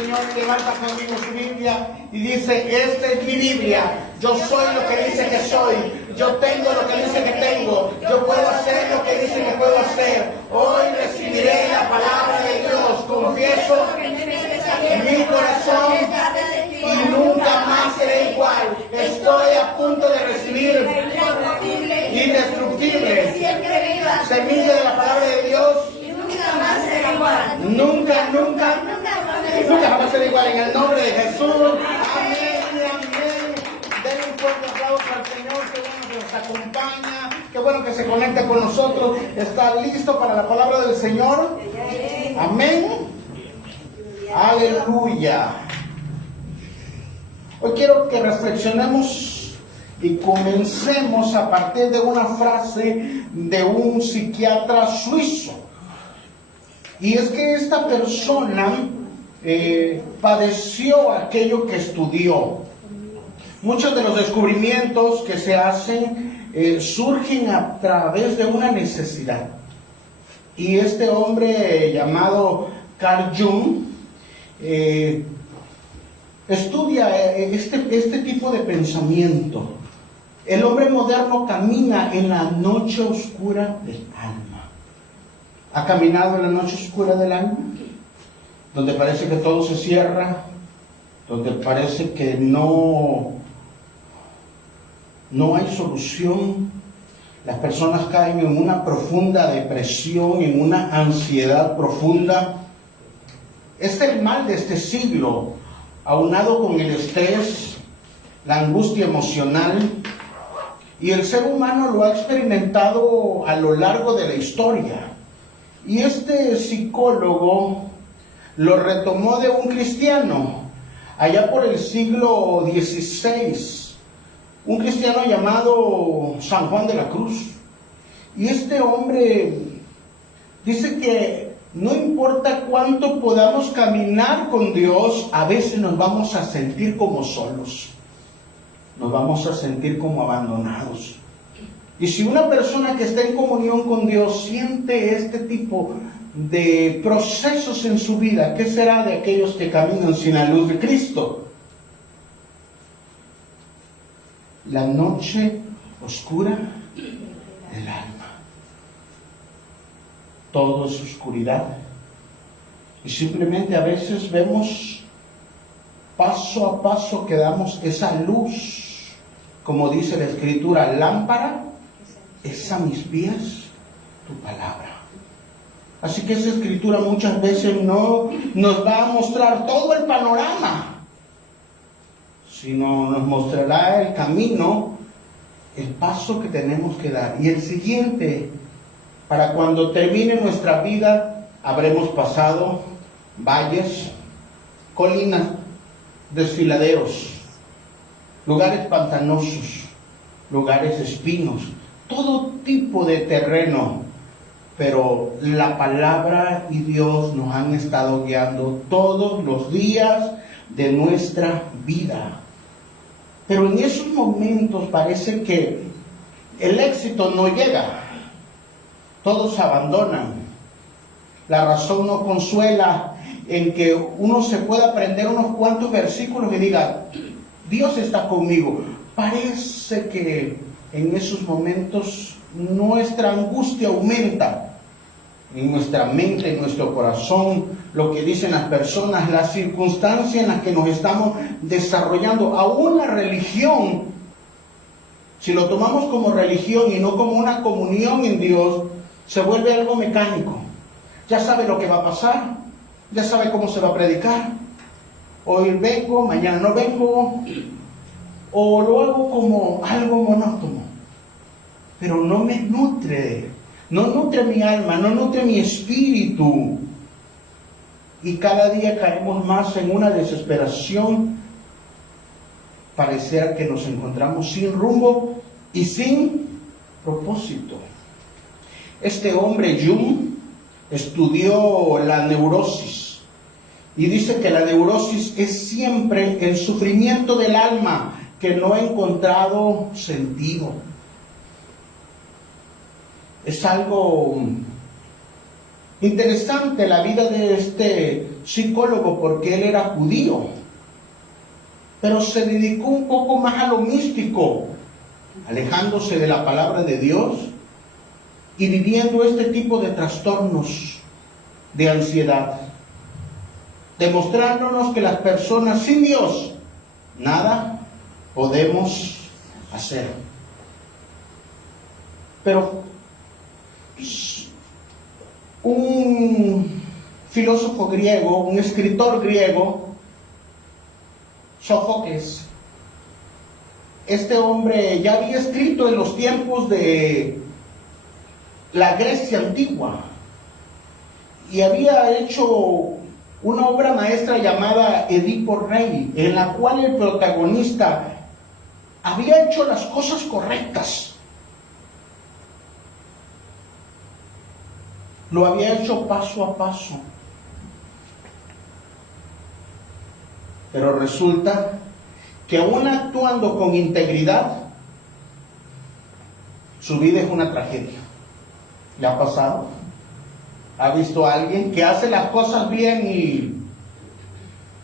Señor levanta conmigo su Biblia y dice, esta es mi Biblia, yo soy lo que dice que soy, yo tengo lo que dice que tengo, yo puedo hacer lo que dice que puedo hacer. Hoy recibiré la palabra de Dios, confieso en mi corazón y nunca más seré igual. Estoy a punto de recibir indestructible semilla de la palabra de Dios. Nunca jamás será igual, en el nombre de Jesús. Amén, amén. Denle un fuerte aplauso al Señor, qué bueno que nos acompaña, qué bueno que se conecta con nosotros. ¿Está listo para la palabra del Señor? Amén. Aleluya. Hoy quiero que reflexionemos y comencemos a partir de una frase de un psiquiatra suizo. Y es que esta persona padeció aquello que estudió. Muchos de los descubrimientos que se hacen surgen a través de una necesidad. Y este hombre llamado Carl Jung estudia este tipo de pensamiento. El hombre moderno camina en la noche oscura del alma. ¿Ha caminado en la noche oscura del alma? Donde parece que todo se cierra, donde parece que no hay solución. Las personas caen en una profunda depresión, en una ansiedad profunda. Es el mal de este siglo, aunado con el estrés, la angustia emocional, y el ser humano lo ha experimentado a lo largo de la historia. Y este psicólogo lo retomó de un cristiano, allá por el siglo XVI, un cristiano llamado San Juan de la Cruz. Y este hombre dice que no importa cuánto podamos caminar con Dios, a veces nos vamos a sentir como solos, nos vamos a sentir como abandonados. Y si una persona que está en comunión con Dios siente este tipo de procesos en su vida, ¿qué será de aquellos que caminan sin la luz de Cristo? La noche oscura del alma. Todo es oscuridad. Y simplemente a veces vemos paso a paso que damos esa luz, como dice la Escritura, lámpara es a mis pies tu palabra. Así que esa Escritura muchas veces no nos va a mostrar todo el panorama, sino nos mostrará el camino, el paso que tenemos que dar. Y el siguiente, para cuando termine nuestra vida, habremos pasado valles, colinas, desfiladeros, lugares pantanosos, lugares espinos, todo tipo de terreno, pero la palabra y Dios nos han estado guiando todos los días de nuestra vida. Pero en esos momentos parece que el éxito no llega, todos abandonan, la razón no consuela en que uno se pueda aprender unos cuantos versículos y diga, Dios está conmigo. Parece que en esos momentos nuestra angustia aumenta en nuestra mente, en nuestro corazón, lo que dicen las personas, las circunstancias en las que nos estamos desarrollando. Aún la religión, si lo tomamos como religión y no como una comunión en Dios, se vuelve algo mecánico. Ya sabe lo que va a pasar, ya sabe cómo se va a predicar. Hoy vengo, mañana no vengo, o lo hago como algo monótono, pero no me nutre, no nutre mi alma, no nutre mi espíritu. Y cada día caemos más en una desesperación, parecer que nos encontramos sin rumbo y sin propósito. Este hombre Jung estudió la neurosis y dice que la neurosis es siempre el sufrimiento del alma que no ha encontrado sentido. Es algo interesante la vida de este psicólogo porque él era judío, pero se dedicó un poco más a lo místico, alejándose de la palabra de Dios y viviendo este tipo de trastornos de ansiedad, demostrándonos que las personas sin Dios nada podemos hacer. Pero un filósofo griego, un escritor griego, Sófocles, este hombre ya había escrito en los tiempos de la Grecia antigua y había hecho una obra maestra llamada Edipo Rey, en la cual el protagonista había hecho las cosas correctas. Lo había hecho paso a paso. Pero resulta que aún actuando con integridad, su vida es una tragedia. ¿Le ha pasado? ¿Ha visto a alguien que hace las cosas bien y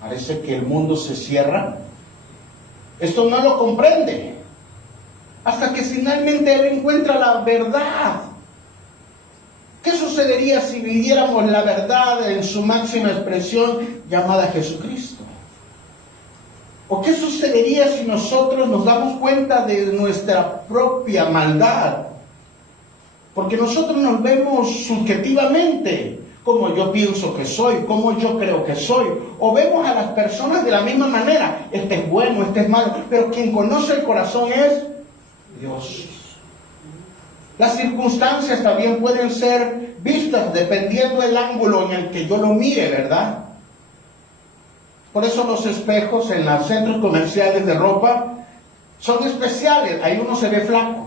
parece que el mundo se cierra? Esto no lo comprende hasta que finalmente él encuentra la verdad. ¿Qué sucedería si viviéramos la verdad en su máxima expresión llamada Jesucristo? ¿O qué sucedería si nosotros nos damos cuenta de nuestra propia maldad? Porque nosotros nos vemos subjetivamente, como yo pienso que soy, como yo creo que soy, o vemos a las personas de la misma manera, este es bueno, este es malo, pero quien conoce el corazón es Dios. Las circunstancias también pueden ser vistas dependiendo del ángulo en el que yo lo mire, ¿verdad? Por eso los espejos en los centros comerciales de ropa son especiales. Ahí uno se ve flaco.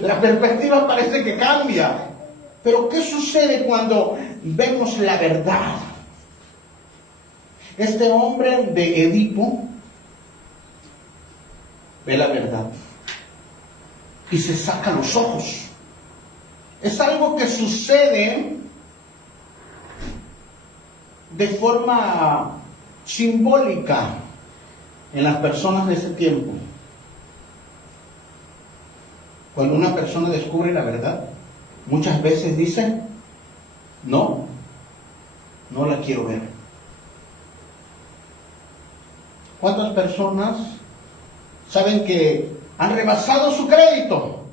La perspectiva parece que cambia. Pero ¿qué sucede cuando vemos la verdad? Este hombre de Edipo ve la verdad y se saca los ojos. Es algo que sucede de forma simbólica en las personas de ese tiempo. Cuando una persona descubre la verdad, muchas veces dice, no la quiero ver. ¿Cuántas personas saben que han rebasado su crédito,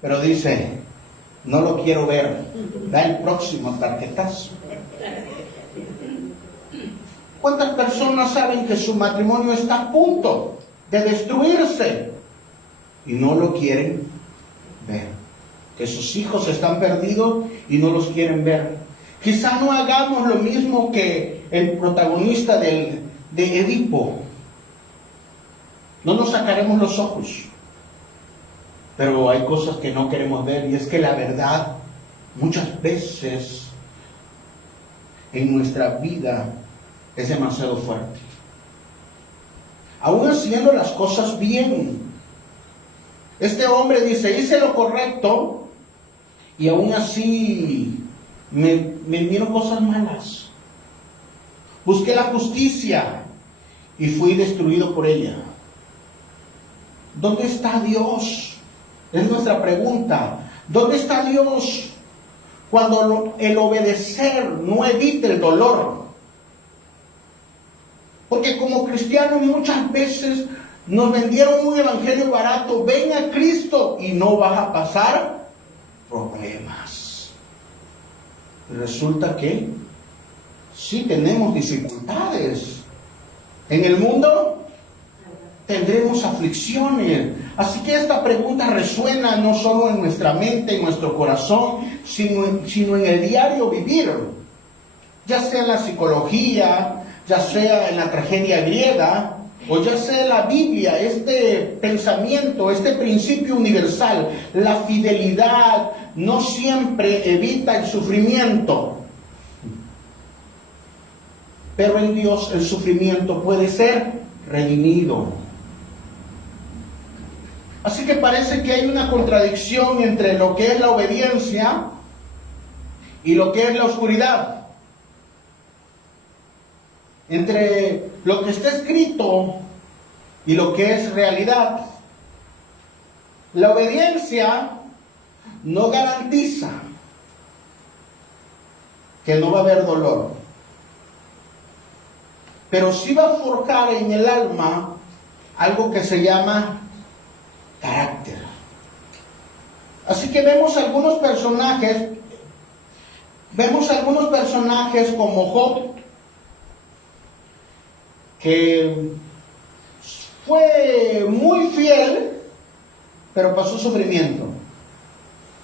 pero dice, no lo quiero ver, da el próximo tarjetazo? ¿Cuántas personas saben que su matrimonio está a punto de destruirse y no lo quieren ver? Que sus hijos están perdidos y no los quieren ver. Quizá no hagamos lo mismo que el protagonista de Edipo. No nos sacaremos los ojos. Pero hay cosas que no queremos ver, y es que la verdad muchas veces en nuestra vida es demasiado fuerte. Aún haciendo las cosas bien, este hombre dice, hice lo correcto y aún así me vinieron cosas malas. Busqué la justicia y fui destruido por ella. ¿Dónde está Dios? Es nuestra pregunta. ¿Dónde está Dios cuando el obedecer no evita el dolor? Porque como cristianos muchas veces nos vendieron un evangelio barato. Ven a Cristo y no vas a pasar problemas. Resulta que sí tenemos dificultades. En el mundo tendremos aflicciones. Así que esta pregunta resuena no solo en nuestra mente, en nuestro corazón, sino en el diario vivir. Ya sea en la psicología, ya sea en la tragedia griega, o ya sea en la Biblia, este pensamiento, este principio universal, la fidelidad no siempre evita el sufrimiento. Pero en Dios el sufrimiento puede ser redimido. Así que parece que hay una contradicción entre lo que es la obediencia y lo que es la oscuridad. entre lo que está escrito y lo que es realidad. La obediencia no garantiza que no va a haber dolor, pero sí va a forjar en el alma algo que se llama carácter. Así que vemos algunos personajes como Job, que fue muy fiel, pero pasó sufrimiento.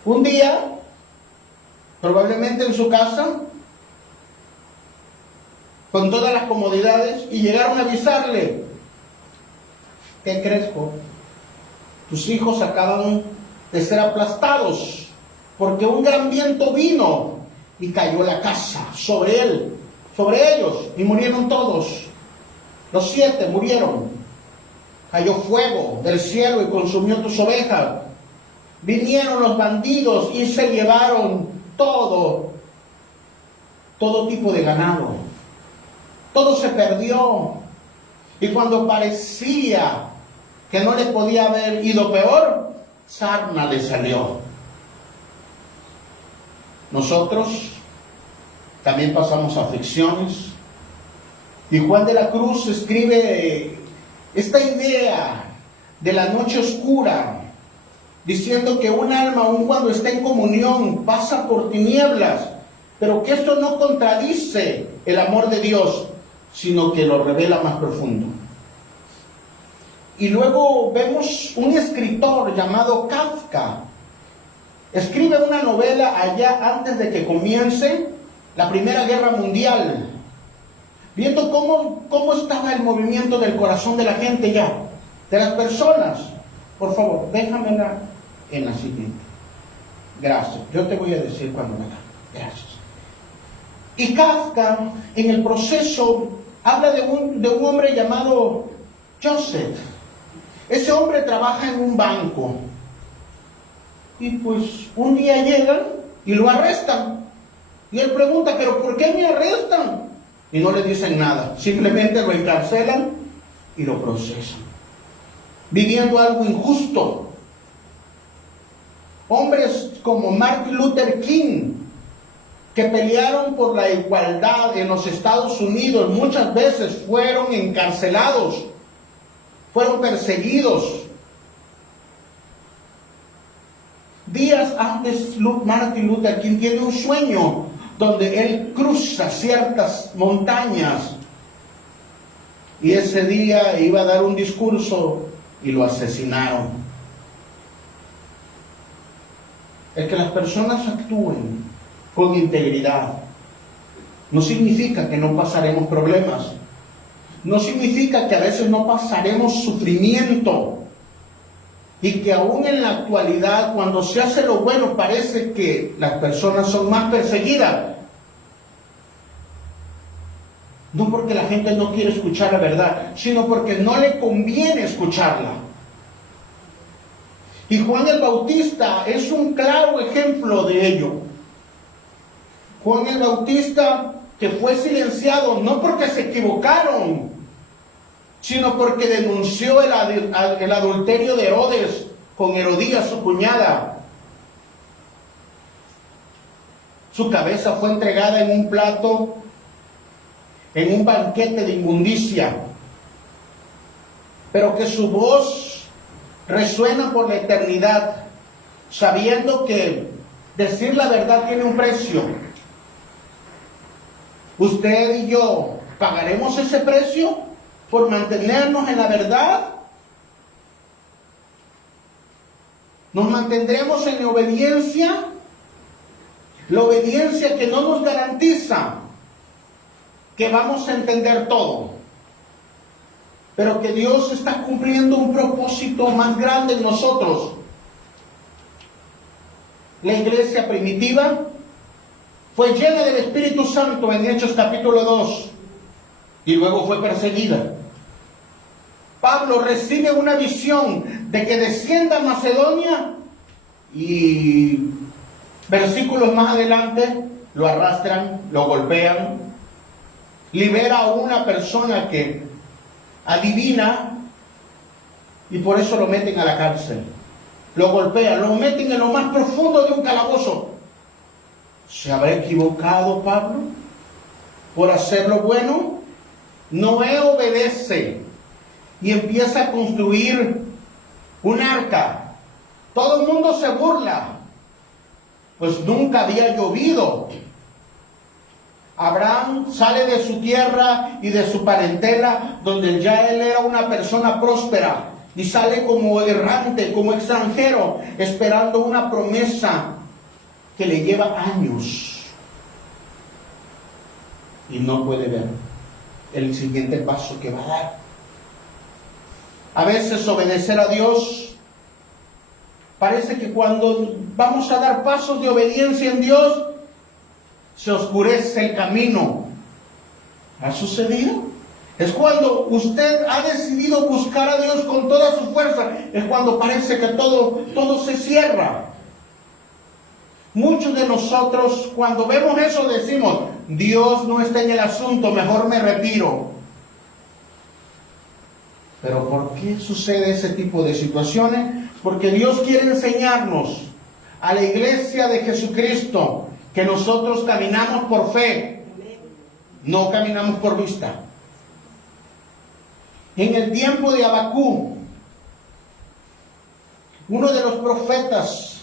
Un día, probablemente en su casa, con todas las comodidades, y llegaron a avisarle: ¿qué crees, Job? Tus hijos acaban de ser aplastados, porque un gran viento vino y cayó la casa sobre él, sobre ellos, y murieron todos. Los 7 murieron. Cayó fuego del cielo y consumió tus ovejas. Vinieron los bandidos y se llevaron todo tipo de ganado. Todo se perdió. Y cuando parecía que no le podía haber ido peor, sarna le salió. Nosotros también pasamos aflicciones. Y Juan de la Cruz escribe esta idea de la noche oscura, diciendo que un alma, aun cuando está en comunión, pasa por tinieblas, pero que esto no contradice el amor de Dios, sino que lo revela más profundo. Y luego vemos un escritor llamado Kafka. Escribe una novela allá antes de que comience la Primera Guerra Mundial, viendo cómo estaba el movimiento del corazón de la gente ya, de las personas. Por favor, déjamela en la siguiente. Gracias. Yo te voy a decir cuando me da. Gracias. Y Kafka, en el proceso, habla de un hombre llamado Joseph. Ese hombre trabaja en un banco. Y pues un día llegan y lo arrestan. Y él pregunta: ¿pero por qué me arrestan? Y no le dicen nada. Simplemente lo encarcelan y lo procesan, viviendo algo injusto. Hombres como Martin Luther King, que pelearon por la igualdad en los Estados Unidos, muchas veces fueron encarcelados, fueron perseguidos. Días antes, Martin Luther King tiene un sueño donde él cruza ciertas montañas, y ese día iba a dar un discurso y lo asesinaron. El que las personas actúen con integridad no significa que no pasaremos problemas, no significa que a veces no pasaremos sufrimiento, y que aún en la actualidad, cuando se hace lo bueno, parece que las personas son más perseguidas. No porque la gente no quiere escuchar la verdad, sino porque no le conviene escucharla. Y Juan el Bautista es un claro ejemplo de ello. Juan el Bautista, que fue silenciado no porque se equivocaron, sino porque denunció el adulterio de Herodes con Herodías, su cuñada. Su cabeza fue entregada en un plato, en un banquete de inmundicia, pero que su voz resuena por la eternidad, sabiendo que decir la verdad tiene un precio. Usted y yo pagaremos ese precio por mantenernos en la verdad. Nos mantendremos en la obediencia que no nos garantiza que vamos a entender todo, pero que Dios está cumpliendo un propósito más grande en nosotros. La iglesia primitiva fue llena del Espíritu Santo en Hechos capítulo 2 y luego fue perseguida. Pablo recibe una visión de que descienda a Macedonia, y versículos más adelante lo arrastran, lo golpean, libera a una persona que adivina y por eso lo meten a la cárcel. Lo golpean, lo meten en lo más profundo de un calabozo. ¿Se habrá equivocado Pablo por hacer lo bueno? Noé obedece y empieza a construir un arca. Todo el mundo se burla, pues nunca había llovido. Abraham sale de su tierra y de su parentela, donde ya él era una persona próspera, y sale como errante, como extranjero, esperando una promesa que le lleva años. Y no puede ver el siguiente paso que va a dar. A veces obedecer a Dios, parece que cuando vamos a dar pasos de obediencia en Dios, se oscurece el camino. ¿Ha sucedido? Es cuando usted ha decidido buscar a Dios con toda su fuerza, es cuando parece que todo se cierra. Muchos de nosotros, cuando vemos eso, decimos: Dios no está en el asunto, mejor me retiro. Pero ¿por qué sucede ese tipo de situaciones? Porque Dios quiere enseñarnos a la iglesia de Jesucristo que nosotros caminamos por fe, no caminamos por vista. En el tiempo de Habacuc, uno de los profetas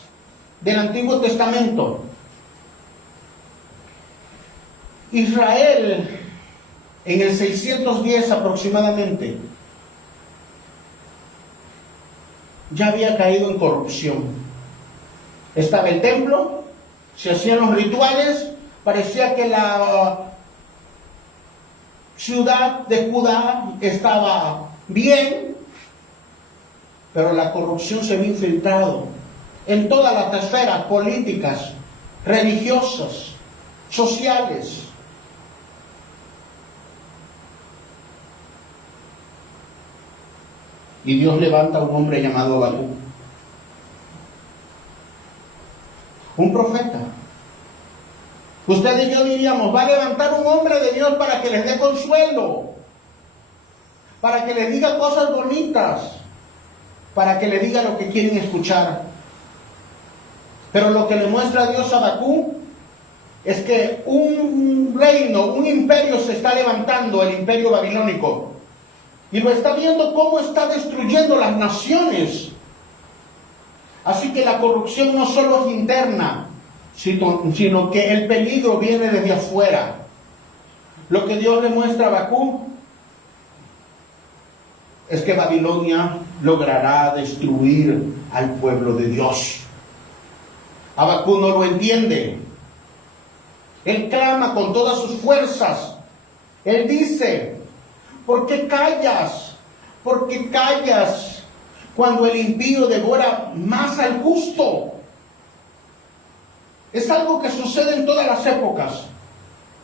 del Antiguo Testamento, Israel, en el 610 aproximadamente, ya había caído en corrupción. Estaba el templo, se hacían los rituales, parecía que la ciudad de Judá estaba bien, pero la corrupción se había infiltrado en todas las esferas políticas, religiosas, sociales. Y Dios levanta a un hombre llamado Habacuc, un profeta. Usted y yo diríamos: va a levantar un hombre de Dios para que les dé consuelo, para que les diga cosas bonitas, para que le diga lo que quieren escuchar. Pero lo que le muestra a Dios a Habacuc es que un reino, un imperio se está levantando, el imperio babilónico. Y lo está viendo cómo está destruyendo las naciones. Así que la corrupción no solo es interna, sino que el peligro viene desde afuera. Lo que Dios le muestra a Habacuc es que Babilonia logrará destruir al pueblo de Dios. Habacuc no lo entiende. Él clama con todas sus fuerzas. Él dice: ¿por qué callas? ¿Por qué callas cuando el impío devora más al justo? Es algo que sucede en todas las épocas.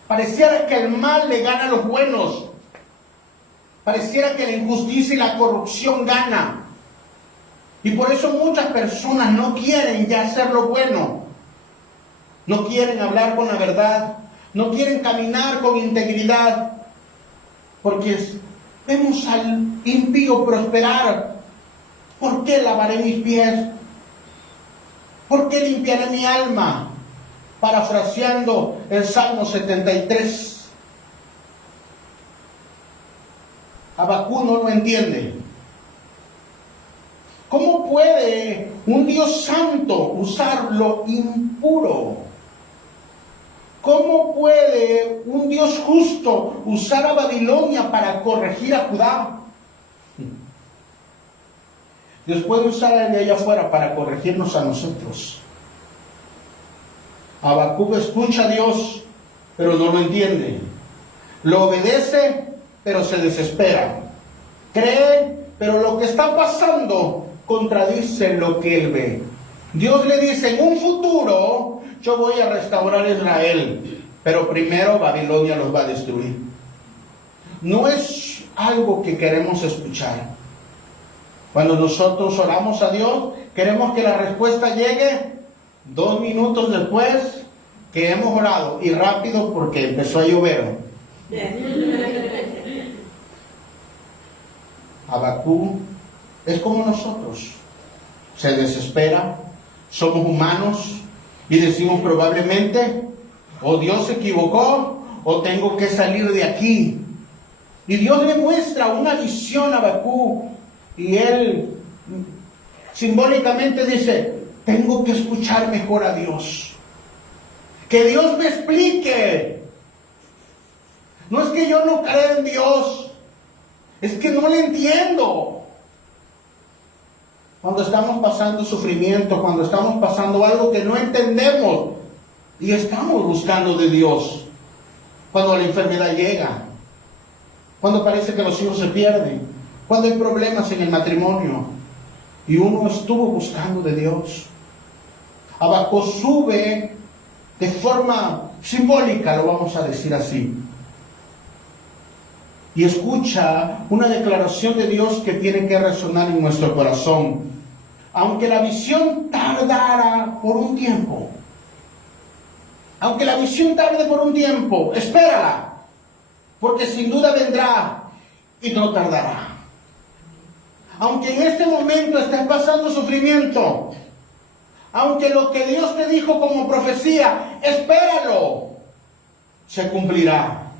Pareciera que el mal le gana a los buenos. Pareciera que la injusticia y la corrupción gana. Y por eso muchas personas no quieren ya hacer lo bueno. No quieren hablar con la verdad. No quieren caminar con integridad. Porque vemos al impío prosperar. ¿Por qué lavaré mis pies? ¿Por qué limpiaré mi alma? Parafraseando el Salmo 73. Habacuc no lo entiende. ¿Cómo puede un Dios santo usar lo impuro? ¿Cómo puede un Dios justo usar a Babilonia para corregir a Judá? Dios puede usar a de allá afuera para corregirnos a nosotros. Habacuc escucha a Dios, pero no lo entiende. Lo obedece, pero se desespera. Cree, pero lo que está pasando contradice lo que él ve. Dios le dice: en un futuro yo voy a restaurar a Israel, pero primero Babilonia los va a destruir. No es algo que queremos escuchar. Cuando nosotros oramos a Dios, queremos que la respuesta llegue 2 minutos después que hemos orado, y rápido porque empezó a llover. Habacuc es como nosotros. Se desespera, somos humanos y decimos probablemente, o Dios se equivocó, o tengo que salir de aquí. Y Dios le muestra una visión a Habacuc y él simbólicamente dice, tengo que escuchar mejor a Dios. Que Dios me explique. No es que yo no crea en Dios, es que no le entiendo. Cuando estamos pasando sufrimiento, cuando estamos pasando algo que no entendemos y estamos buscando de Dios, cuando la enfermedad llega, cuando parece que los hijos se pierden, cuando hay problemas en el matrimonio y uno estuvo buscando de Dios. Habacuc sube de forma simbólica, lo vamos a decir así, y escucha una declaración de Dios que tiene que resonar en nuestro corazón. Aunque la visión tardara por un tiempo, aunque la visión tarde por un tiempo, espérala, porque sin duda vendrá y no tardará. Aunque en este momento estés pasando sufrimiento, aunque lo que Dios te dijo como profecía, espéralo, se cumplirá.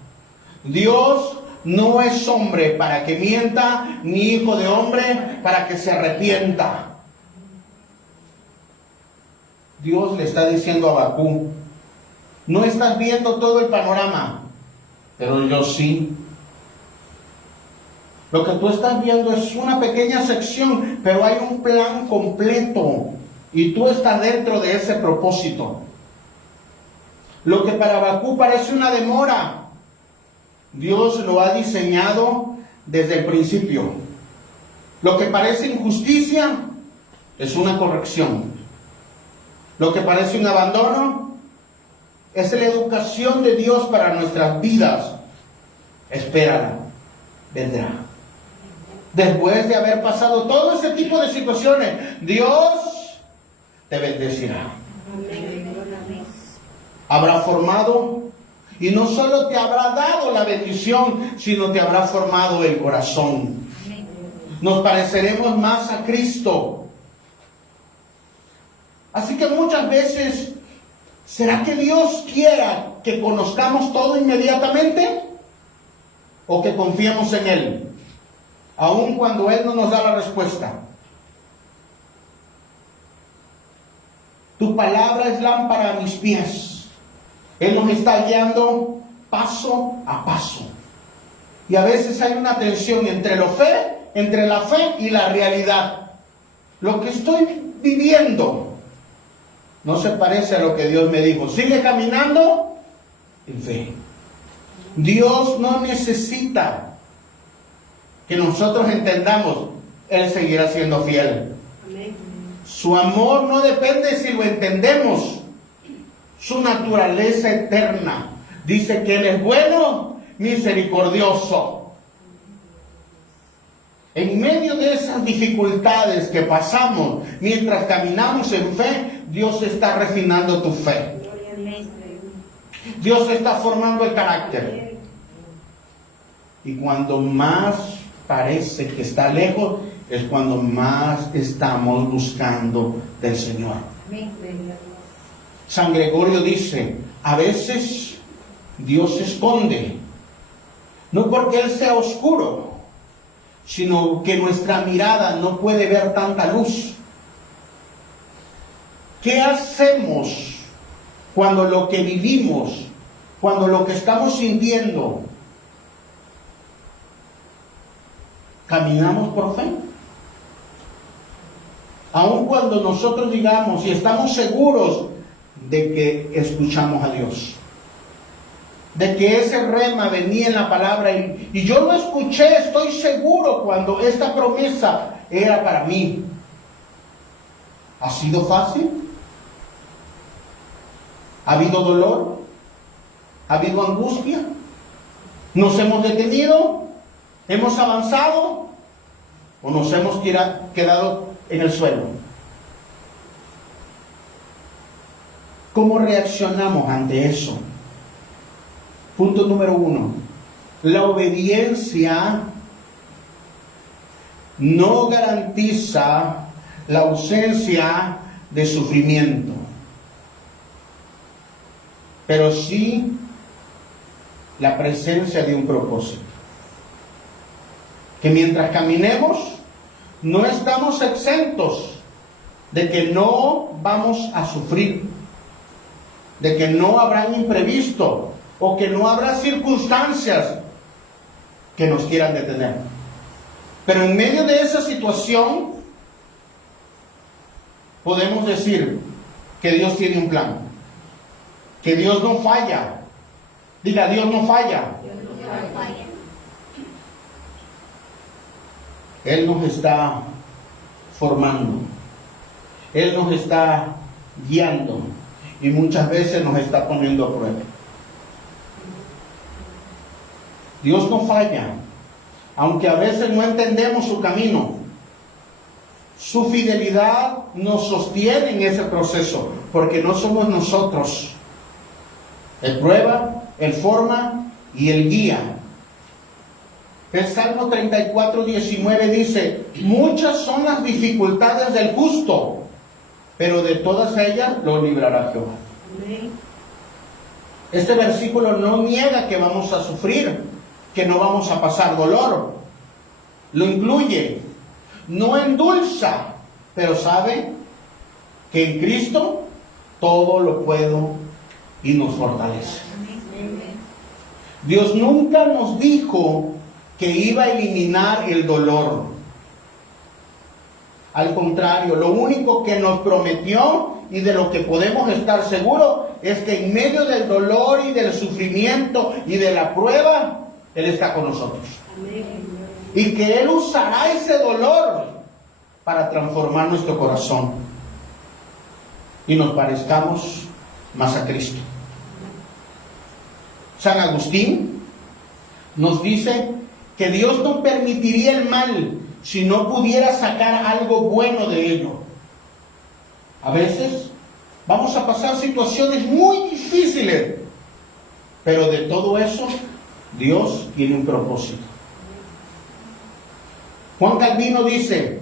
Dios no es hombre para que mienta, ni hijo de hombre para que se arrepienta. Dios le está diciendo a Habacuc, no estás viendo todo el panorama, pero yo sí. Lo que tú estás viendo es una pequeña sección, pero hay un plan completo y tú estás dentro de ese propósito. Lo que para Habacuc parece una demora, Dios lo ha diseñado desde el principio. Lo que parece injusticia es una corrección. Lo que parece un abandono es la educación de Dios para nuestras vidas. Espérala, vendrá. Después de haber pasado todo ese tipo de situaciones, Dios te bendecirá. Habrá formado, y no solo te habrá dado la bendición, sino te habrá formado el corazón. Nos pareceremos más a Cristo. Así que muchas veces, ¿será que Dios quiera que conozcamos todo inmediatamente? ¿O que confiemos en Él? Aun cuando Él no nos da la respuesta. Tu palabra es lámpara a mis pies. Él nos está guiando paso a paso. Y a veces hay una tensión entre la fe y la realidad. Lo que estoy viviendo no se parece a lo que Dios me dijo. Sigue caminando en fe. Dios no necesita que nosotros entendamos. Él seguirá siendo fiel. Su amor no depende si lo entendemos. Su naturaleza eterna dice que Él es bueno, misericordioso. En medio de esas dificultades que pasamos mientras caminamos en fe, Dios está refinando tu fe. Dios está formando el carácter. Y cuando más parece que está lejos, es cuando más estamos buscando del Señor. San Gregorio dice, a veces Dios se esconde, no porque Él sea oscuro, sino que nuestra mirada no puede ver tanta luz. ¿Qué hacemos cuando lo que vivimos, cuando lo que estamos sintiendo, caminamos por fe? Aun cuando nosotros digamos y estamos seguros de que escuchamos a Dios, de que ese rema venía en la palabra y yo lo escuché, estoy seguro cuando esta promesa era para mí. ¿Ha sido fácil? ¿Ha habido dolor? ¿Ha habido angustia? ¿Nos hemos detenido? ¿Hemos avanzado? ¿O nos hemos quedado en el suelo? ¿Cómo reaccionamos ante eso? Punto número 1. La obediencia no garantiza la ausencia de sufrimiento, pero sí la presencia de un propósito. Que mientras caminemos, no estamos exentos de que no vamos a sufrir, de que no habrán imprevisto o que no habrá circunstancias que nos quieran detener. Pero en medio de esa situación, podemos decir que Dios tiene un plan, que Dios no falla. Diga, Dios no falla. Él nos está formando, Él nos está guiando y muchas veces nos está poniendo a prueba. Dios no falla, aunque a veces no entendemos su camino. Su fidelidad nos sostiene en ese proceso, porque no somos nosotros. Él prueba, Él forma y Él guía. El Salmo 34:19 dice: muchas son las dificultades del justo, pero de todas ellas lo librará Jehová. Este versículo no niega que vamos a sufrir, que no vamos a pasar dolor. Lo incluye. No endulza, pero sabe que en Cristo todo lo puedo y nos fortalece. Dios nunca nos dijo que iba a eliminar el dolor. Al contrario, lo único que nos prometió y de lo que podemos estar seguros es que en medio del dolor y del sufrimiento y de la prueba, Él está con nosotros. Y que Él usará ese dolor para transformar nuestro corazón y nos parezcamos más a Cristo. San Agustín nos dice que Dios no permitiría el mal si no pudiera sacar algo bueno de ello. A veces vamos a pasar situaciones muy difíciles, pero de todo eso Dios tiene un propósito. Juan Calvino dice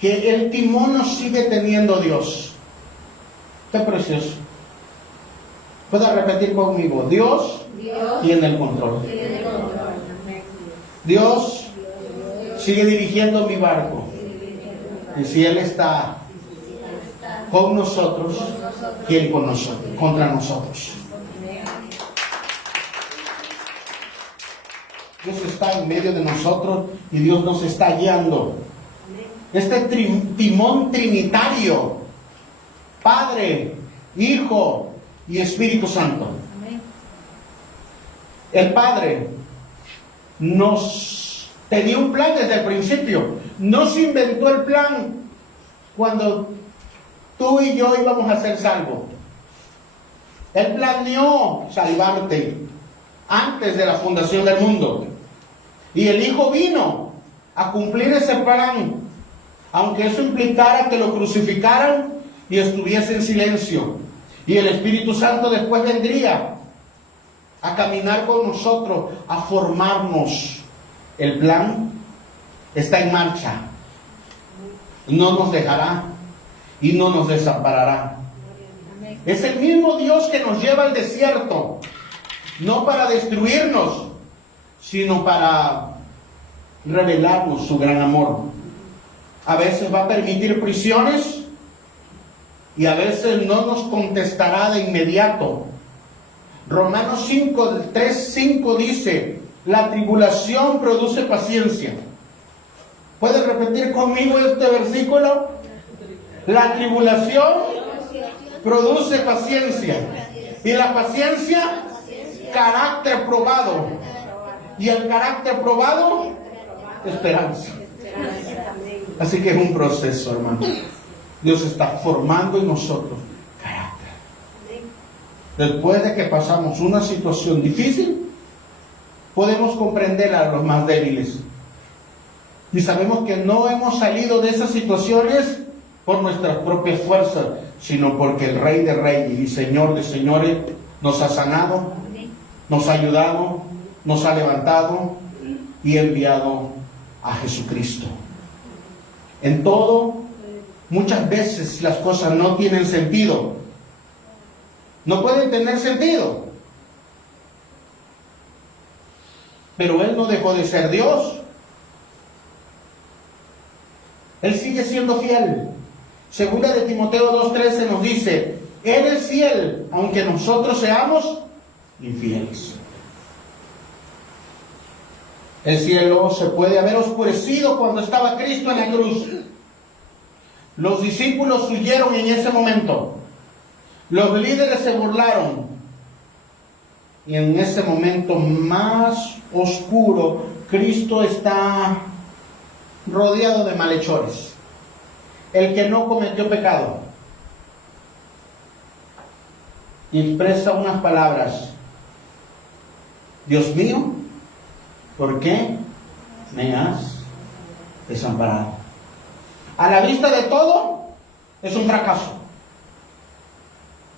que el timón nos sigue teniendo Dios. Qué precioso. Puede repetir conmigo: Dios tiene el control. Dios sigue dirigiendo mi barco. Y si Él está con nosotros, ¿quién con nosotros? Contra nosotros. Dios está en medio de nosotros y Dios nos está guiando. Este timón trinitario, Padre, Hijo y Espíritu Santo. El Padre nos tenía un plan desde el principio. No se inventó el plan cuando tú y yo íbamos a ser salvos. Él planeó salvarte antes de la fundación del mundo. Y el Hijo vino a cumplir ese plan, aunque eso implicara que lo crucificaran y estuviese en silencio. Y el Espíritu Santo después vendría a caminar con nosotros, a formarnos. El plan está en marcha. No nos dejará y no nos desamparará. Es el mismo Dios que nos lleva al desierto, no para destruirnos, sino para revelarnos su gran amor. A veces va a permitir prisiones y a veces no nos contestará de inmediato. Romanos 3:5 dice: la tribulación produce paciencia. ¿Puedes repetir conmigo este versículo? La tribulación produce paciencia. Y la paciencia, carácter probado. Y el carácter probado, esperanza. Así que es un proceso, hermano. Dios está formando en nosotros carácter. Después de que pasamos una situación difícil, podemos comprender a los más débiles. Y sabemos que no hemos salido de esas situaciones por nuestras propias fuerzas, sino porque el Rey de Reyes y Señor de Señores nos ha sanado, nos ha ayudado, nos ha levantado y enviado a Jesucristo. En todo, muchas veces las cosas no tienen sentido. No pueden tener sentido. Pero Él no dejó de ser Dios. Él sigue siendo fiel. Segunda de Timoteo 2:13 nos dice: Él es fiel, aunque nosotros seamos infieles. El cielo se puede haber oscurecido cuando estaba Cristo en la cruz. Los discípulos huyeron en ese momento. Los líderes se burlaron. Y en ese momento más oscuro, Cristo está rodeado de malhechores. El que no cometió pecado. Y expresa unas palabras: Dios mío, ¿por qué me has desamparado? A la vista de todo, es un fracaso.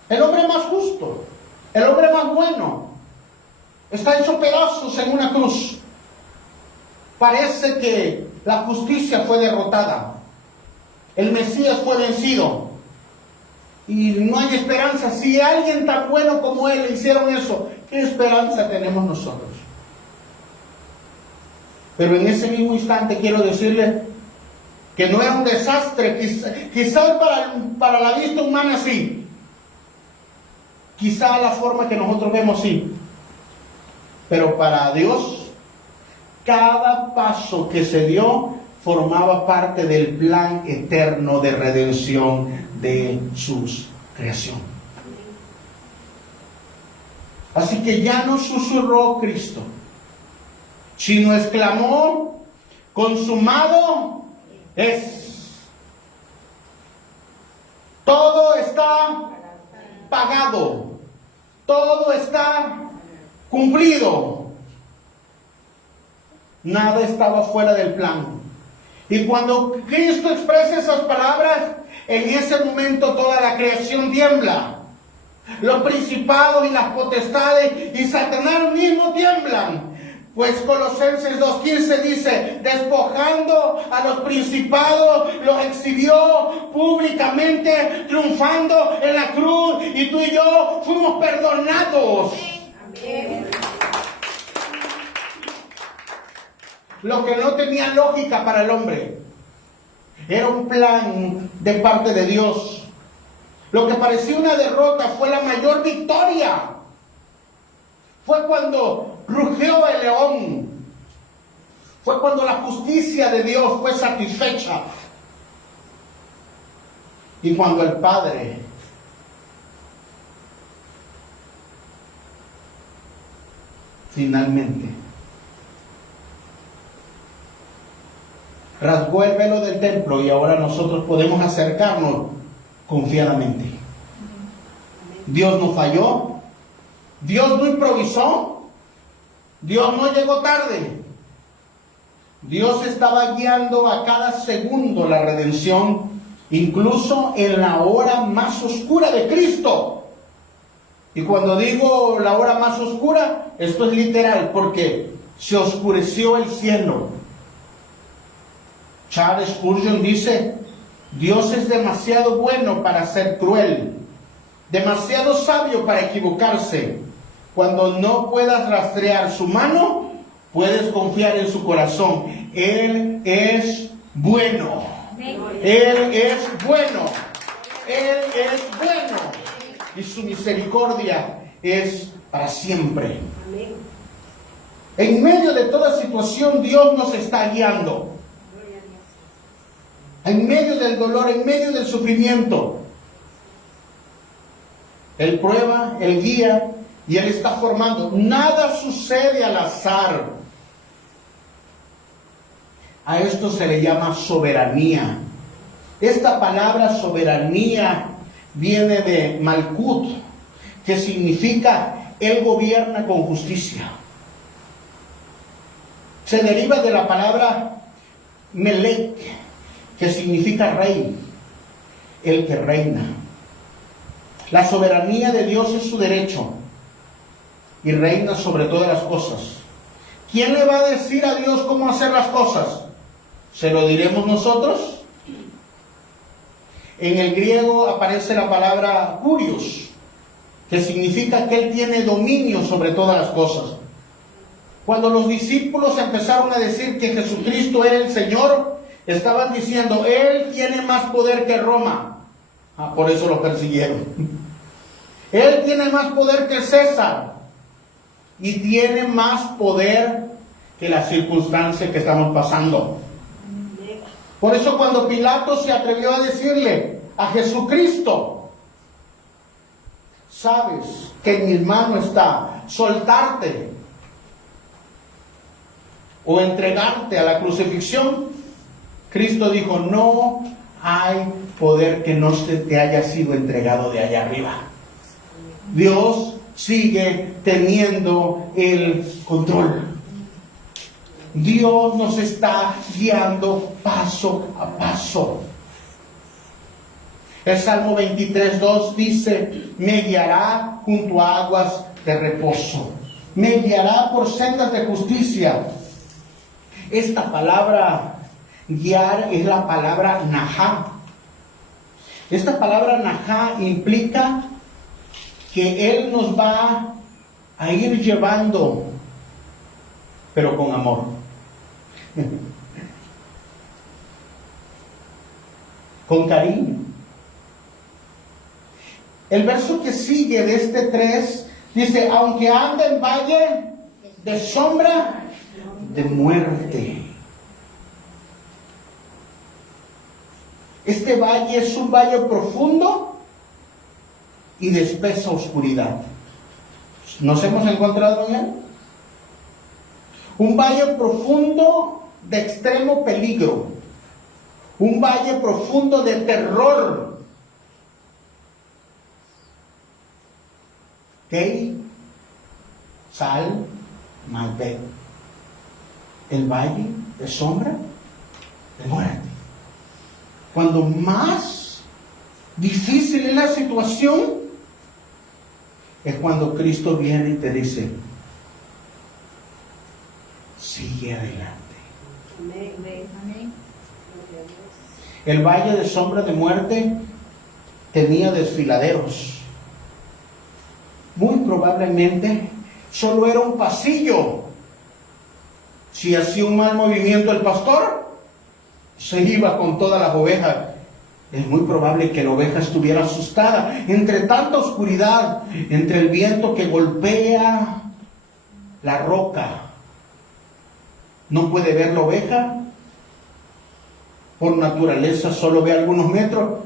El hombre más justo, el hombre más bueno, está hecho pedazos en una cruz. Parece que la justicia fue derrotada. El Mesías fue vencido. Y no hay esperanza. Si alguien tan bueno como Él le hicieron eso, ¿qué esperanza tenemos nosotros? Pero en ese mismo instante quiero decirle que no era un desastre. Quizás para la vista humana sí. Quizá la forma que nosotros vemos sí. Pero para Dios, cada paso que se dio formaba parte del plan eterno de redención de su creación. Así que ya no susurró Cristo, sino exclamó: consumado es. Todo está pagado. Todo está cumplido. Nada estaba fuera del plan. Y cuando Cristo expresa esas palabras, en ese momento toda la creación tiembla. Los principados y las potestades y Satanás mismo tiemblan. Pues Colosenses 2:15 dice: despojando a los principados, los exhibió públicamente, triunfando en la cruz, y tú y yo fuimos perdonados. Amén. Lo que no tenía lógica para el hombre era un plan de parte de Dios. Lo que parecía una derrota fue la mayor victoria. Fue cuando rugió el león. Fue cuando la justicia de Dios fue satisfecha. Y cuando el Padre finalmente rasgó el velo del templo, y ahora nosotros podemos acercarnos confiadamente. Dios no falló. Dios no improvisó. Dios no llegó tarde. Dios estaba guiando a cada segundo la redención, incluso en la hora más oscura de Cristo. Y cuando digo la hora más oscura, esto es literal, porque se oscureció el cielo. Charles Spurgeon dice: Dios es demasiado bueno para ser cruel, demasiado sabio para equivocarse. Cuando no puedas rastrear su mano, puedes confiar en su corazón. Él es bueno. Él es bueno. Él es bueno. Y su misericordia es para siempre. En medio de toda situación, Dios nos está guiando. En medio del dolor, en medio del sufrimiento, Él prueba, Él guía y Él está formando. Nada sucede al azar. A esto se le llama soberanía. Esta palabra soberanía viene de Malkut, que significa Él gobierna con justicia. Se deriva de la palabra Melech, que significa rey, el que reina. La soberanía de Dios es su derecho y reina sobre todas las cosas. ¿Quién le va a decir a Dios cómo hacer las cosas? ¿Se lo diremos nosotros? En el griego aparece la palabra kurios, que significa que Él tiene dominio sobre todas las cosas. Cuando los discípulos empezaron a decir que Jesucristo era el Señor, estaban diciendo, Él tiene más poder que Roma. Por eso lo persiguieron. Él tiene más poder que César. Y tiene más poder que la circunstancia que estamos pasando. Por eso cuando Pilato se atrevió a decirle a Jesucristo, sabes que en mis manos está soltarte o entregarte a la crucifixión, Cristo dijo, no hay poder que no se te haya sido entregado de allá arriba. Dios sigue teniendo el control. Dios nos está guiando paso a paso. El Salmo 23:2 dice, me guiará junto a aguas de reposo. Me guiará por sendas de justicia. Esta palabra guiar es la palabra najá. Esta palabra najá implica que Él nos va a ir llevando, pero con amor. Con cariño. El verso que sigue de este 3 dice, aunque ande en valle de sombra de muerte. Este valle es un valle profundo y de espesa oscuridad. ¿Nos hemos encontrado en él? Un valle profundo de extremo peligro. Un valle profundo de terror. Tei, Sal, Malbec. El valle de sombra de muerte. Cuando más difícil es la situación, es cuando Cristo viene y te dice, sigue adelante. Amén. El valle de sombra de muerte tenía desfiladeros. Muy probablemente solo era un pasillo. Si hacía un mal movimiento el pastor, se iba con todas las ovejas. Es muy probable que la oveja estuviera asustada entre tanta oscuridad, entre el viento que golpea la roca. No puede ver la oveja. Por naturaleza solo ve algunos metros.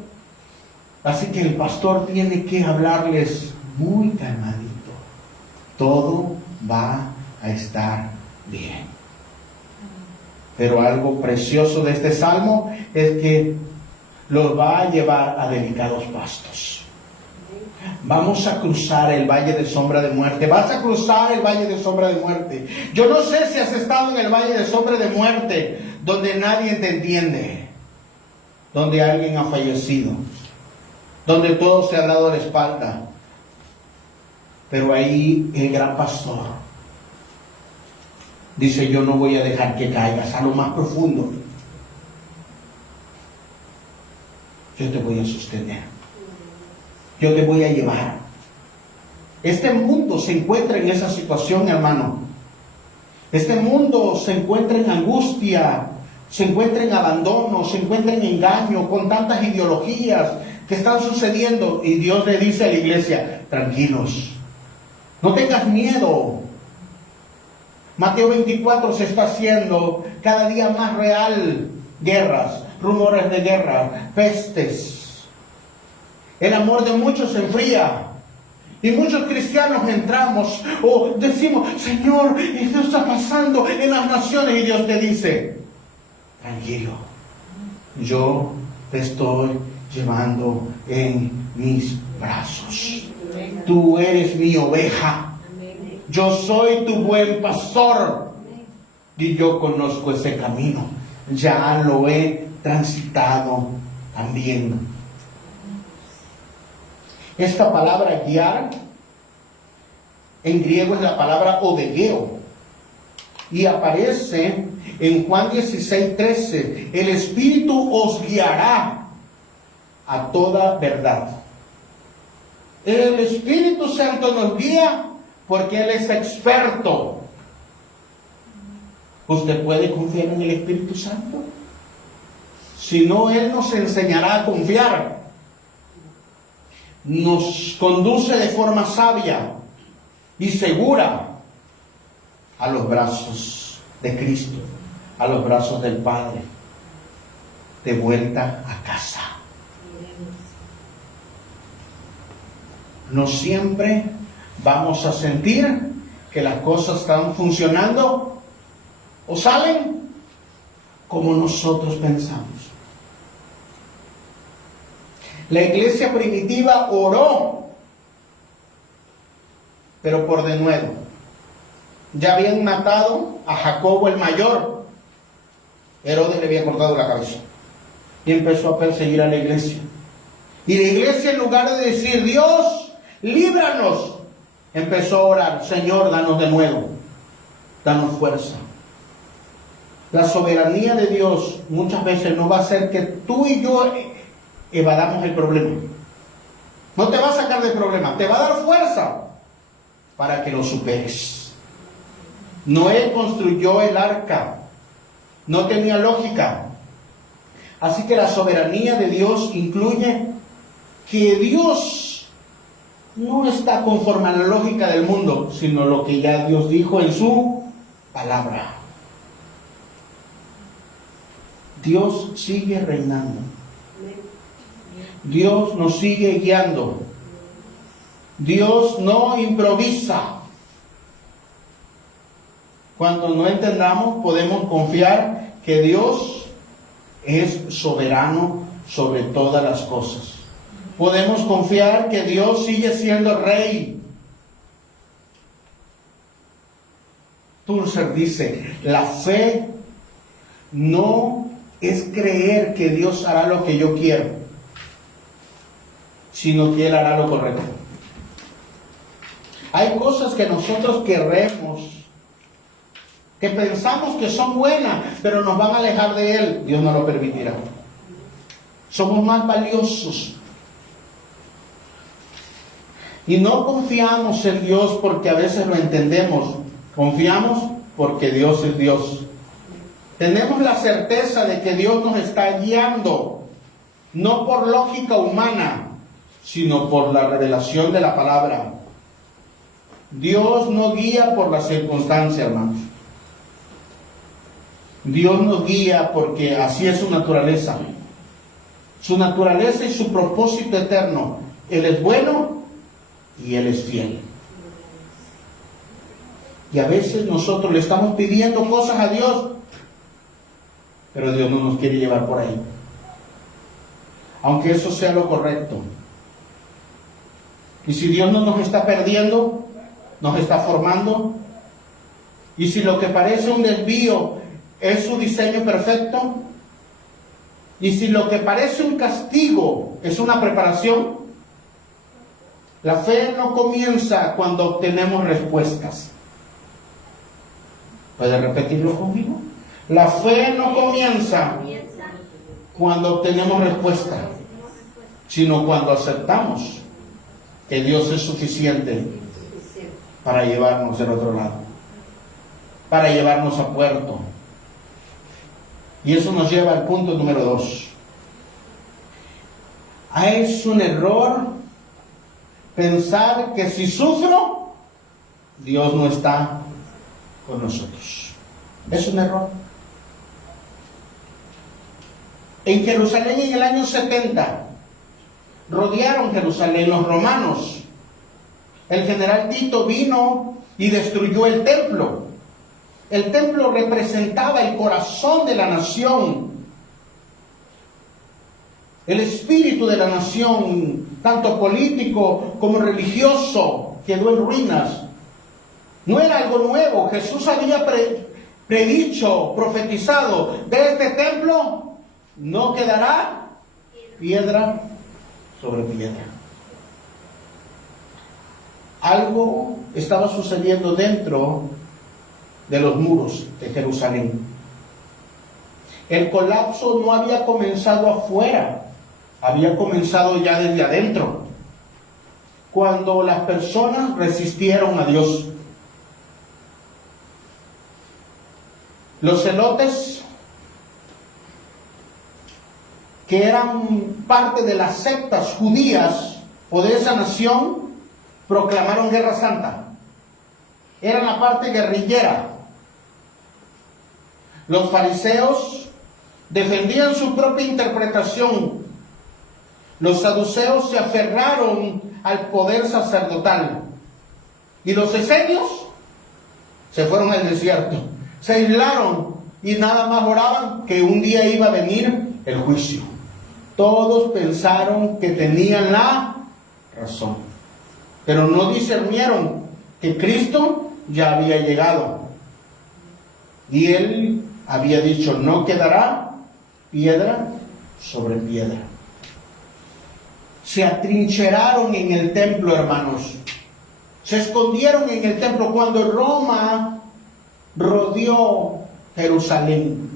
Así que el pastor tiene que hablarles muy calmadito. Todo va a estar bien. Pero algo precioso de este salmo es que los va a llevar a delicados pastos. Vamos a cruzar el valle de sombra de muerte. Vas a cruzar el valle de sombra de muerte. Yo no sé si has estado en el valle de sombra de muerte, donde nadie te entiende, donde alguien ha fallecido, donde todo se ha dado la espalda. Pero ahí el gran pastor dice, yo no voy a dejar que caigas a lo más profundo. Yo te voy a sostener. Yo te voy a llevar. Este mundo se encuentra en esa situación, hermano. Este mundo se encuentra en angustia, se encuentra en abandono, se encuentra en engaño, con tantas ideologías que están sucediendo. Y Dios le dice a la iglesia, tranquilos, no tengas miedo. Mateo 24 se está haciendo cada día más real. Guerras, rumores de guerra, pestes. El amor de muchos se enfría. Y muchos cristianos entramos o decimos, Señor, esto está pasando en las naciones. Y Dios te dice, tranquilo, yo te estoy llevando en mis brazos. Tú eres mi oveja. Yo soy tu buen pastor. Y yo conozco ese camino. Ya lo he transitado también. Esta palabra guiar en griego es la palabra odegeo. Y aparece en Juan 16:13, el Espíritu os guiará a toda verdad. El Espíritu Santo nos guía porque Él es experto. ¿Usted puede confiar en el Espíritu Santo? Si no, Él nos enseñará a confiar. Nos conduce de forma sabia y segura a los brazos de Cristo, a los brazos del Padre, de vuelta a casa. No siempre vamos a sentir que las cosas están funcionando o salen como nosotros pensamos. La iglesia primitiva oró, pero por denuedo. Ya habían matado a Jacobo el mayor. Herodes le había cortado la cabeza. Y empezó a perseguir a la iglesia. Y la iglesia, en lugar de decir, Dios, líbranos, empezó a orar, Señor, danos de nuevo, danos fuerza. La soberanía de Dios muchas veces no va a hacer que tú y yo evadamos el problema. No te va a sacar del problema, te va a dar fuerza para que lo superes. Noé construyó el arca, no tenía lógica. Así que la soberanía de Dios incluye que Dios no está conforme a la lógica del mundo, sino lo que ya Dios dijo en su palabra. Dios sigue reinando. Dios nos sigue guiando. Dios no improvisa. Cuando no entendamos, podemos confiar que Dios es soberano sobre todas las cosas. Podemos confiar que Dios sigue siendo rey. Turser dice, la fe no es creer que Dios hará lo que yo quiero, sino que Él hará lo correcto. Hay cosas que nosotros queremos, que pensamos que son buenas, pero nos van a alejar de Él. Dios no lo permitirá. Somos más valiosos. Y no confiamos en Dios porque a veces lo entendemos. Confiamos porque Dios es Dios. Tenemos la certeza de que Dios nos está guiando, no por lógica humana, sino por la revelación de la palabra. Dios no guía por la circunstancia, hermanos. Dios nos guía porque así es su naturaleza. Su naturaleza y su propósito eterno. Él es bueno y Él es fiel. Y a veces nosotros le estamos pidiendo cosas a Dios, pero Dios no nos quiere llevar por ahí. Aunque eso sea lo correcto. Y si Dios no nos está perdiendo, nos está formando. Y si lo que parece un desvío es su diseño perfecto, y si lo que parece un castigo es una preparación, la fe no comienza cuando obtenemos respuestas. ¿Puede repetirlo conmigo? La fe no comienza cuando obtenemos respuesta, sino cuando aceptamos que Dios es suficiente para llevarnos del otro lado, para llevarnos a puerto. Y eso nos lleva al punto número 2. Es un error pensar que si sufro, Dios no está con nosotros. Es un error. En Jerusalén, en el año 70, rodearon Jerusalén los romanos. El general Tito vino y destruyó el templo. El templo representaba el corazón de la nación, el espíritu de la nación, tanto político como religioso, quedó en ruinas. No era algo nuevo. Jesús había predicho, profetizado, de este templo no quedará piedra sobre piedra. Algo estaba sucediendo dentro de los muros de Jerusalén. El colapso no había comenzado afuera, había comenzado ya desde adentro, cuando las personas resistieron a Dios. Los celotes, que eran parte de las sectas judías o de esa nación, proclamaron guerra santa. Eran la parte guerrillera. Los fariseos defendían su propia interpretación. Los saduceos se aferraron al poder sacerdotal. Y los esenios se fueron al desierto. Se aislaron y nada más oraban que un día iba a venir el juicio. Todos pensaron que tenían la razón, pero no discernieron que Cristo ya había llegado. Y Él había dicho, no quedará piedra sobre piedra. Se atrincheraron en el templo, hermanos. Se escondieron en el templo cuando Roma rodeó Jerusalén.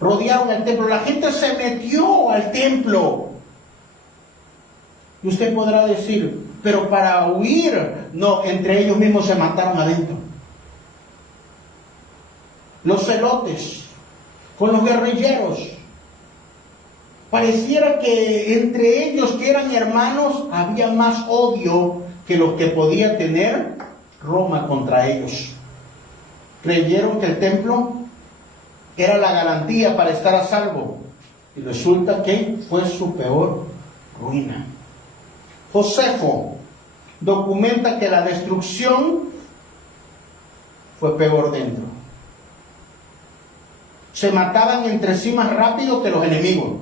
Rodearon el templo. La gente se metió al templo. Y usted podrá decir, pero para huir, no, entre ellos mismos se mataron adentro. Los celotes con los guerrilleros. Pareciera que entre ellos, que eran hermanos, había más odio que los que podía tener Roma contra ellos. Creyeron que el templo era la garantía para estar a salvo. Y resulta que fue su peor ruina. Josefo documenta que la destrucción fue peor dentro. Se mataban entre sí más rápido que los enemigos.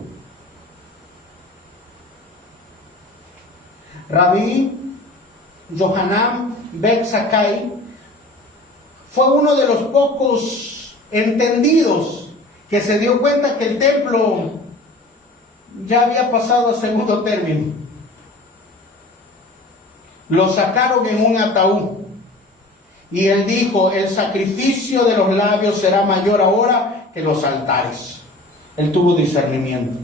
Rabí Yohanan ben Zakkai fue uno de los pocos entendidos que se dio cuenta que el templo ya había pasado a segundo término. Lo sacaron en un ataúd y él dijo, el sacrificio de los labios será mayor ahora que los altares. Él tuvo discernimiento.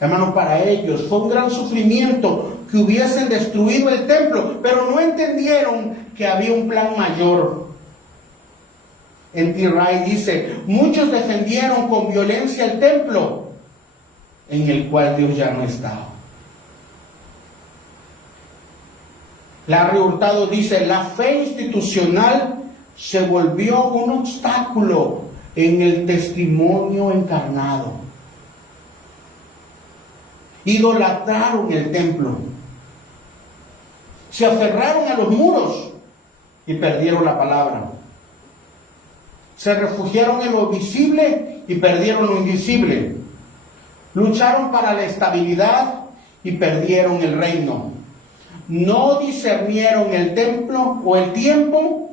Hermanos, para ellos fue un gran sufrimiento que hubiesen destruido el templo, pero no entendieron que había un plan mayor. En Tiray dice, muchos defendieron con violencia el templo, en el cual Dios ya no estaba. Larry Hurtado dice, la fe institucional se volvió un obstáculo en el testimonio encarnado. Idolatraron el templo. Se aferraron a los muros y perdieron la palabra. Se refugiaron en lo visible y perdieron lo invisible. Lucharon para la estabilidad y perdieron el reino. No discernieron el templo o el tiempo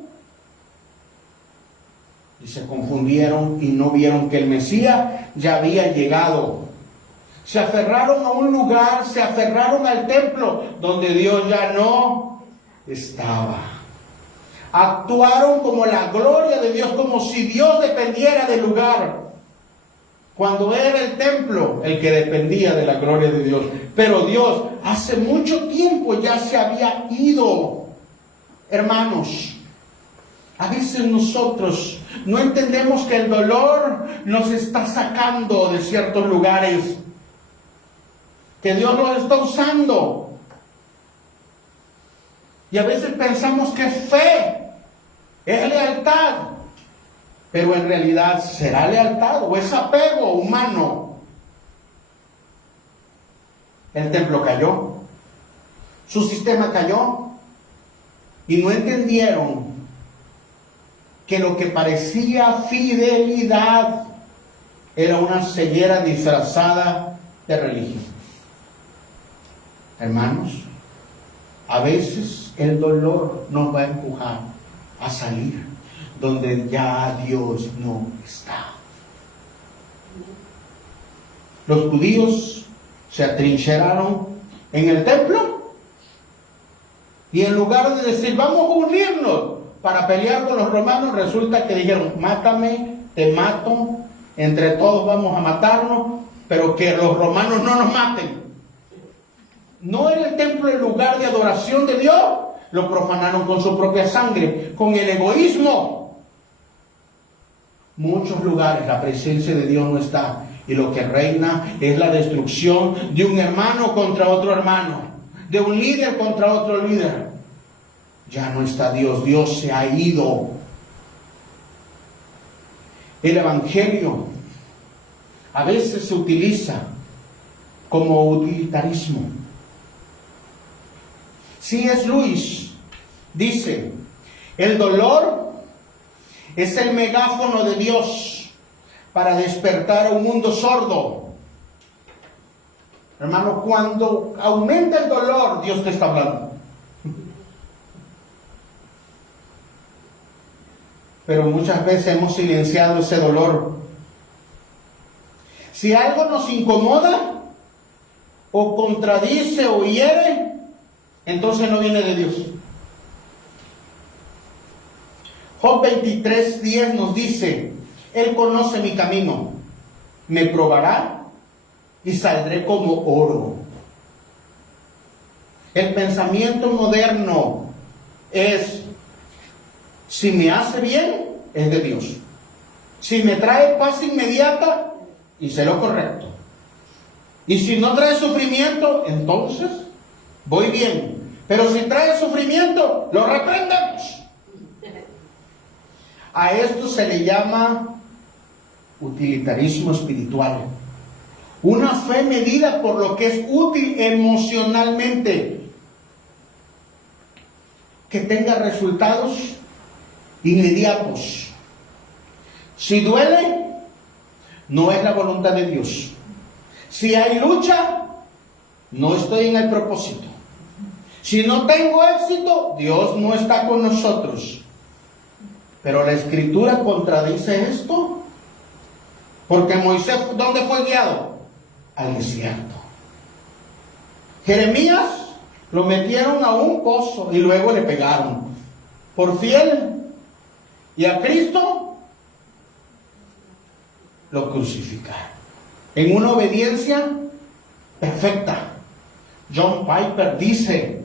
y se confundieron y no vieron que el Mesías ya había llegado. Se aferraron a un lugar, se aferraron al templo donde Dios ya no estaba. Actuaron como la gloria de Dios, como si Dios dependiera del lugar, cuando era el templo el que dependía de la gloria de Dios. Pero Dios hace mucho tiempo ya se había ido. Hermanos, a veces nosotros no entendemos que el dolor nos está sacando de ciertos lugares, que Dios lo está usando. Y a veces pensamos que es fe, es lealtad, pero en realidad ¿será lealtad o es apego humano? El templo cayó, su sistema cayó, y no entendieron que lo que parecía fidelidad era una ceguera disfrazada de religión. Hermanos, a veces el dolor nos va a empujar a salir donde ya Dios no está. Los judíos se atrincheraron en el templo y en lugar de decir vamos a unirnos, para pelear con los romanos, resulta que dijeron, mátame, te mato, entre todos vamos a matarnos, pero que los romanos no nos maten. ¿No era el templo el lugar de adoración de Dios? Lo profanaron con su propia sangre, con el egoísmo. Muchos lugares la presencia de Dios no está, y lo que reina es la destrucción de un hermano contra otro hermano, de un líder contra otro líder. Ya no está Dios, Dios se ha ido. El evangelio a veces se utiliza como utilitarismo. C.S. Lewis dice, el dolor es el megáfono de Dios para despertar a un mundo sordo. Hermano, cuando aumenta el dolor, Dios te está hablando. Pero muchas veces hemos silenciado ese dolor. Si algo nos incomoda, o contradice o hiere, entonces no viene de Dios. Job 23:10 nos dice, Él conoce mi camino, me probará y saldré como oro. El pensamiento moderno es, si me hace bien, es de Dios. Si me trae paz inmediata, hice lo correcto. Y si no trae sufrimiento, entonces voy bien. Pero si trae sufrimiento, lo reprendemos. A esto se le llama utilitarismo espiritual. Una fe medida por lo que es útil emocionalmente, que tenga resultados inmediatos. Si duele, no es la voluntad de Dios. Si hay lucha, no estoy en el propósito. Si no tengo éxito, Dios no está con nosotros. Pero la Escritura contradice esto, porque Moisés, ¿dónde fue guiado? Al desierto. Jeremías lo metieron a un pozo y luego le pegaron por fiel. Y a Cristo lo crucificaron en una obediencia perfecta. John Piper dice,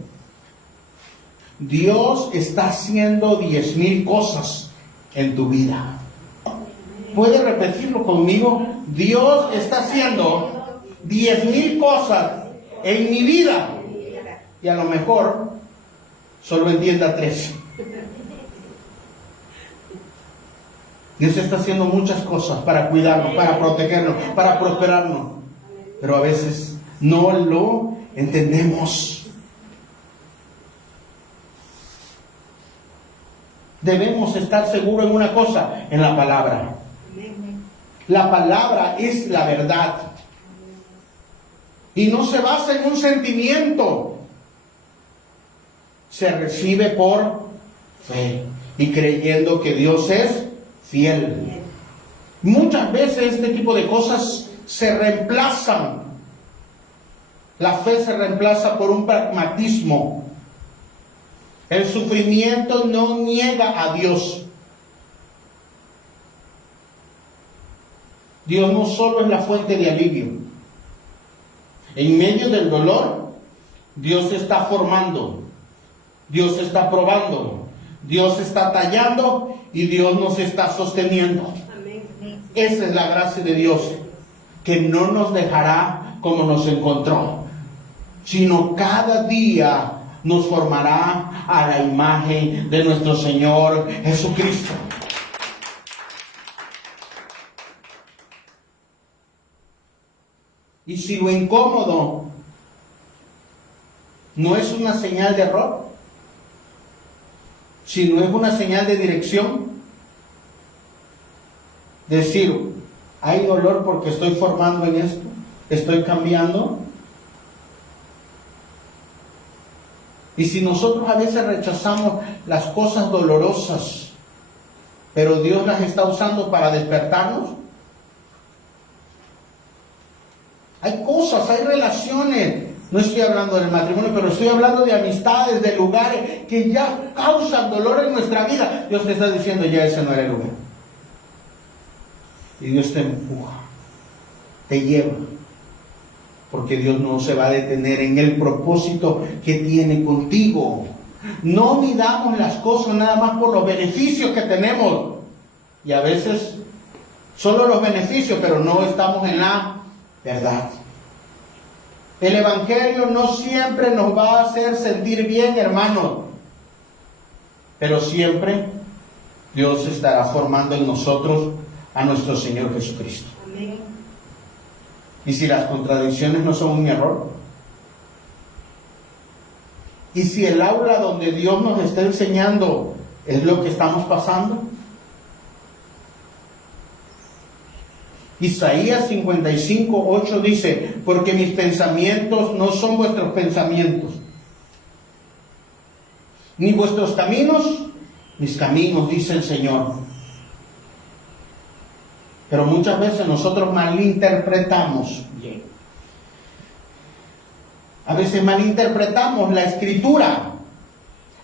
Dios está haciendo 10,000 cosas en tu vida. ¿Puede repetirlo conmigo? Dios está haciendo 10,000 cosas en mi vida. Y a lo mejor solo entienda 3. Dios está haciendo muchas cosas para cuidarnos, para protegernos, para prosperarnos. Pero a veces no lo entendemos. Debemos estar seguros en una cosa, en la palabra. La palabra es la verdad. Y no se basa en un sentimiento. Se recibe por fe y creyendo que Dios es fiel. Muchas veces este tipo de cosas se reemplazan. La fe se reemplaza por un pragmatismo. El sufrimiento no niega a Dios. Dios no solo es la fuente de alivio. En medio del dolor, Dios está formando. Dios está probando. Dios está tallando y Dios nos está sosteniendo. Esa es la gracia de Dios, que no nos dejará como nos encontró, sino cada día nos formará a la imagen de nuestro Señor Jesucristo. Y si lo incómodo no es una señal de error, si no es una señal de dirección, decir, hay dolor porque estoy formando en esto, estoy cambiando. Y si nosotros a veces rechazamos las cosas dolorosas, pero Dios las está usando para despertarnos, hay cosas, hay relaciones No estoy hablando del matrimonio, pero estoy hablando de amistades, de lugares que ya causan dolor en nuestra vida. Dios te está diciendo, ya ese no era el lugar. Y Dios te empuja, te lleva. Porque Dios no se va a detener en el propósito que tiene contigo. No midamos las cosas nada más por los beneficios que tenemos. Y a veces solo los beneficios, pero no estamos en la verdad. El Evangelio no siempre nos va a hacer sentir bien, hermanos. Pero siempre Dios estará formando en nosotros a nuestro Señor Jesucristo. Amén. ¿Y si las contradicciones no son un error? ¿Y si el aula donde Dios nos está enseñando es lo que estamos pasando? Isaías 55:8 dice, porque mis pensamientos no son vuestros pensamientos, ni vuestros caminos, mis caminos, dice el Señor. Pero muchas veces nosotros malinterpretamos bien. A veces malinterpretamos la Escritura.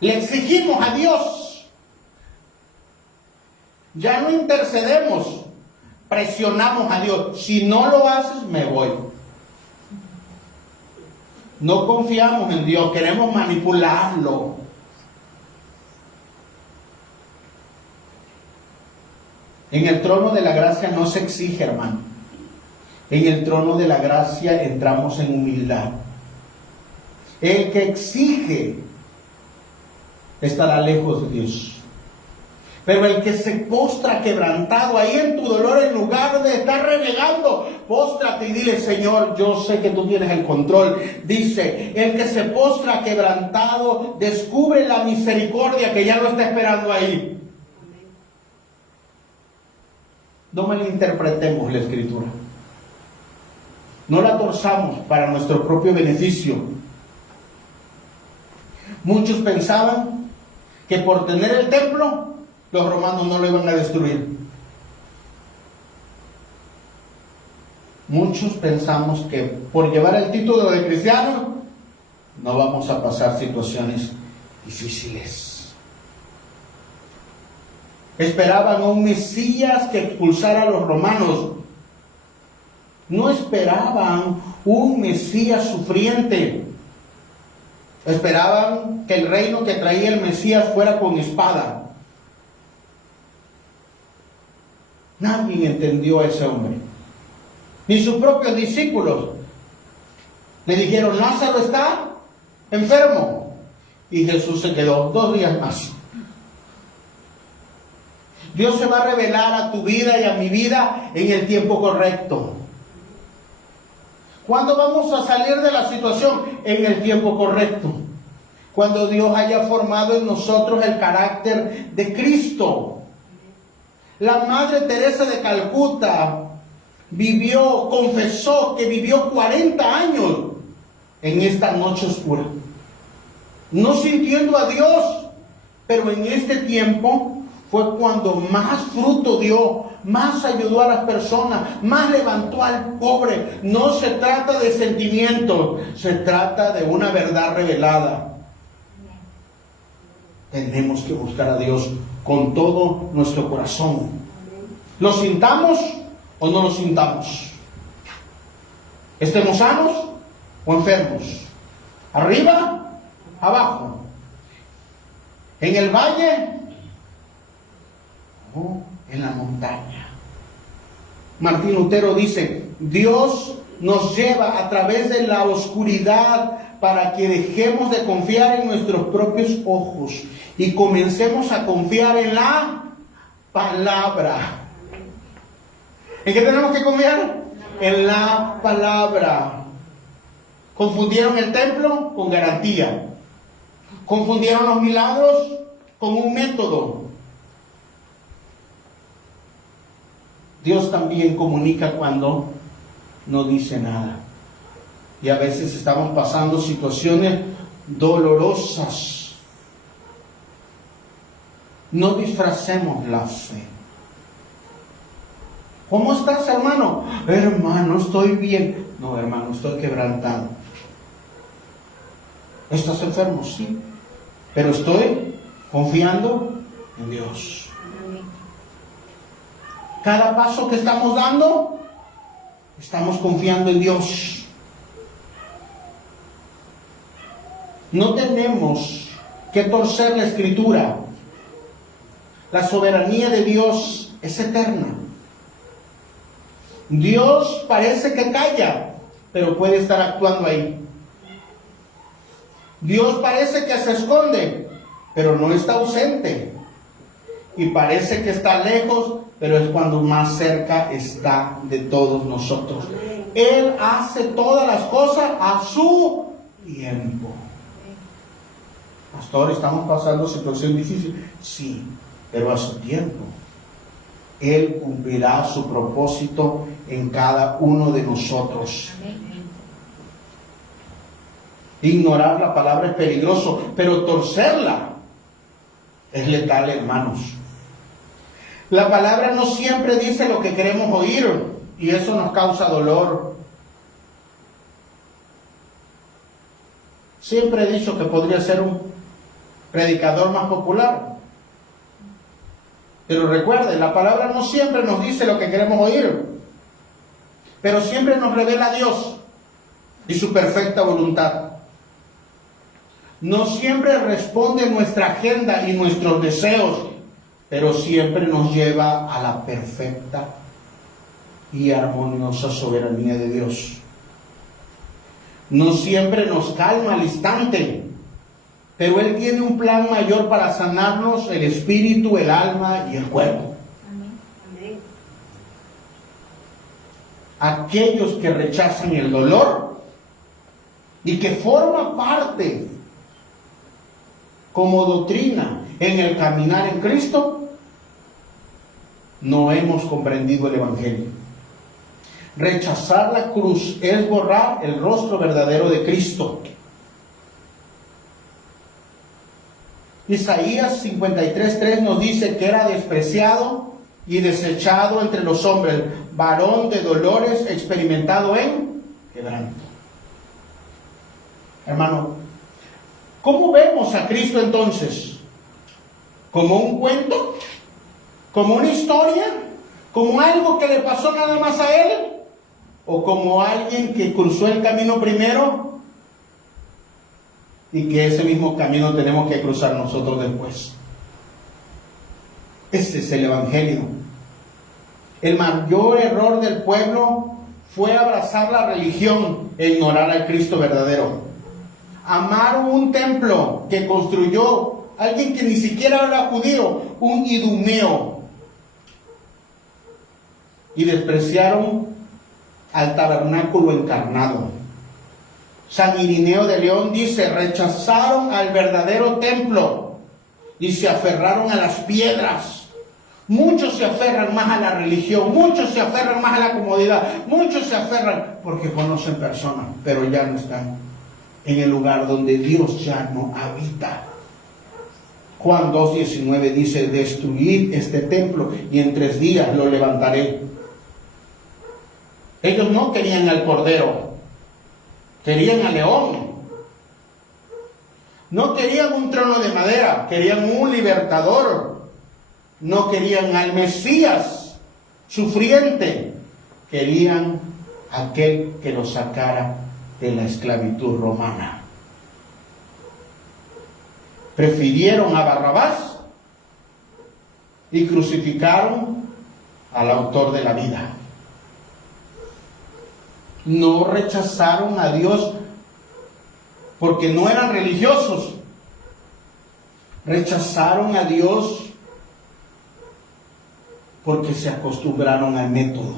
Le exigimos a Dios. Ya no intercedemos. Presionamos a Dios. Si no lo haces, me voy. No confiamos en Dios. Queremos manipularlo. En el trono de la gracia no se exige, hermano. En el trono de la gracia entramos en humildad. El que exige estará lejos de Dios. Pero el que se postra quebrantado ahí en tu dolor, en lugar de estar renegando, póstrate y dile, Señor, yo sé que tú tienes el control. Dice, el que se postra quebrantado descubre la misericordia que ya lo está esperando ahí. No malinterpretemos la Escritura. No la torzamos para nuestro propio beneficio. Muchos pensaban que por tener el templo, los romanos no lo iban a destruir. Muchos pensamos que por llevar el título de cristiano, no vamos a pasar situaciones difíciles. Esperaban a un Mesías que expulsara a los romanos. No esperaban un Mesías sufriente. Esperaban que el reino que traía el Mesías fuera con espada. Nadie entendió a ese hombre. Ni sus propios discípulos. Le dijeron, Lázaro está enfermo. Y Jesús se quedó 2 días más. Dios se va a revelar a tu vida y a mi vida en el tiempo correcto. ¿Cuándo vamos a salir de la situación? En el tiempo correcto. Cuando Dios haya formado en nosotros el carácter de Cristo. La Madre Teresa de Calcuta confesó que vivió 40 años en esta noche oscura. No sintiendo a Dios, pero en este tiempo fue cuando más fruto dio, más ayudó a las personas, más levantó al pobre. No se trata de sentimientos, se trata de una verdad revelada. Tenemos que buscar a Dios con todo nuestro corazón. ¿Lo sintamos o no lo sintamos? ¿Estemos sanos o enfermos? ¿Arriba? ¿Abajo? ¿En el valle? ¿O en la montaña? Martín Lutero dice, Dios nos lleva a través de la oscuridad para que dejemos de confiar en nuestros propios ojos y comencemos a confiar en la palabra. ¿En qué tenemos que confiar? En la palabra. Confundieron el templo con garantía. Confundieron los milagros con un método. Dios también comunica cuando no dice nada. Y a veces estamos pasando situaciones dolorosas. No disfracemos la fe. ¿Cómo estás, hermano? Hermano, estoy bien. No, hermano, estoy quebrantado. ¿Estás enfermo? Sí. Pero estoy confiando en Dios. Cada paso que estamos dando, estamos confiando en Dios. No tenemos que torcer la Escritura. La soberanía de Dios es eterna. Dios parece que calla, pero puede estar actuando ahí. Dios parece que se esconde, pero no está ausente. Y parece que está lejos, pero es cuando más cerca está de todos nosotros. Él hace todas las cosas a su tiempo. Pastor, ¿estamos pasando situación difícil? Sí, pero a su tiempo. Él cumplirá su propósito en cada uno de nosotros. Ignorar la palabra es peligroso, pero torcerla es letal, hermanos. La palabra no siempre dice lo que queremos oír, y eso nos causa dolor. Siempre he dicho que podría ser un predicador más popular. Pero recuerden, la palabra no siempre nos dice lo que queremos oír, pero siempre nos revela a Dios y su perfecta voluntad. No siempre responde nuestra agenda y nuestros deseos, pero siempre nos lleva a la perfecta y armoniosa soberanía de Dios. No siempre nos calma al instante, pero Él tiene un plan mayor para sanarnos el espíritu, el alma y el cuerpo. Amén. Aquellos que rechazan el dolor y que forman parte como doctrina en el caminar en Cristo, no hemos comprendido el Evangelio. Rechazar la cruz es borrar el rostro verdadero de Cristo. Isaías 53:3 nos dice que era despreciado y desechado entre los hombres, varón de dolores, experimentado en quebranto. Hermano, ¿cómo vemos a Cristo entonces? ¿Como un cuento? ¿Como una historia? ¿Como algo que le pasó nada más a Él? ¿O como alguien que cruzó el camino primero y que ese mismo camino tenemos que cruzar nosotros después? Ese es el Evangelio. El mayor error del pueblo fue abrazar la religión e ignorar al Cristo verdadero. Amaron un templo que construyó alguien que ni siquiera era judío, un idumeo, y despreciaron al tabernáculo encarnado. San Irineo de León dice: rechazaron al verdadero templo y se aferraron a las piedras. Muchos se aferran más a la religión, muchos se aferran más a la comodidad, muchos se aferran porque conocen personas, pero ya no están en el lugar donde Dios ya no habita. Juan 2:19 dice: destruid este templo y en 3 días lo levantaré. Ellos no querían al cordero, querían al león. No querían un trono de madera, querían un libertador. No querían al Mesías sufriente, querían aquel que los sacara de la esclavitud romana. Prefirieron a Barrabás y crucificaron al autor de la vida. No rechazaron a Dios porque no eran religiosos. Rechazaron a Dios porque se acostumbraron al método.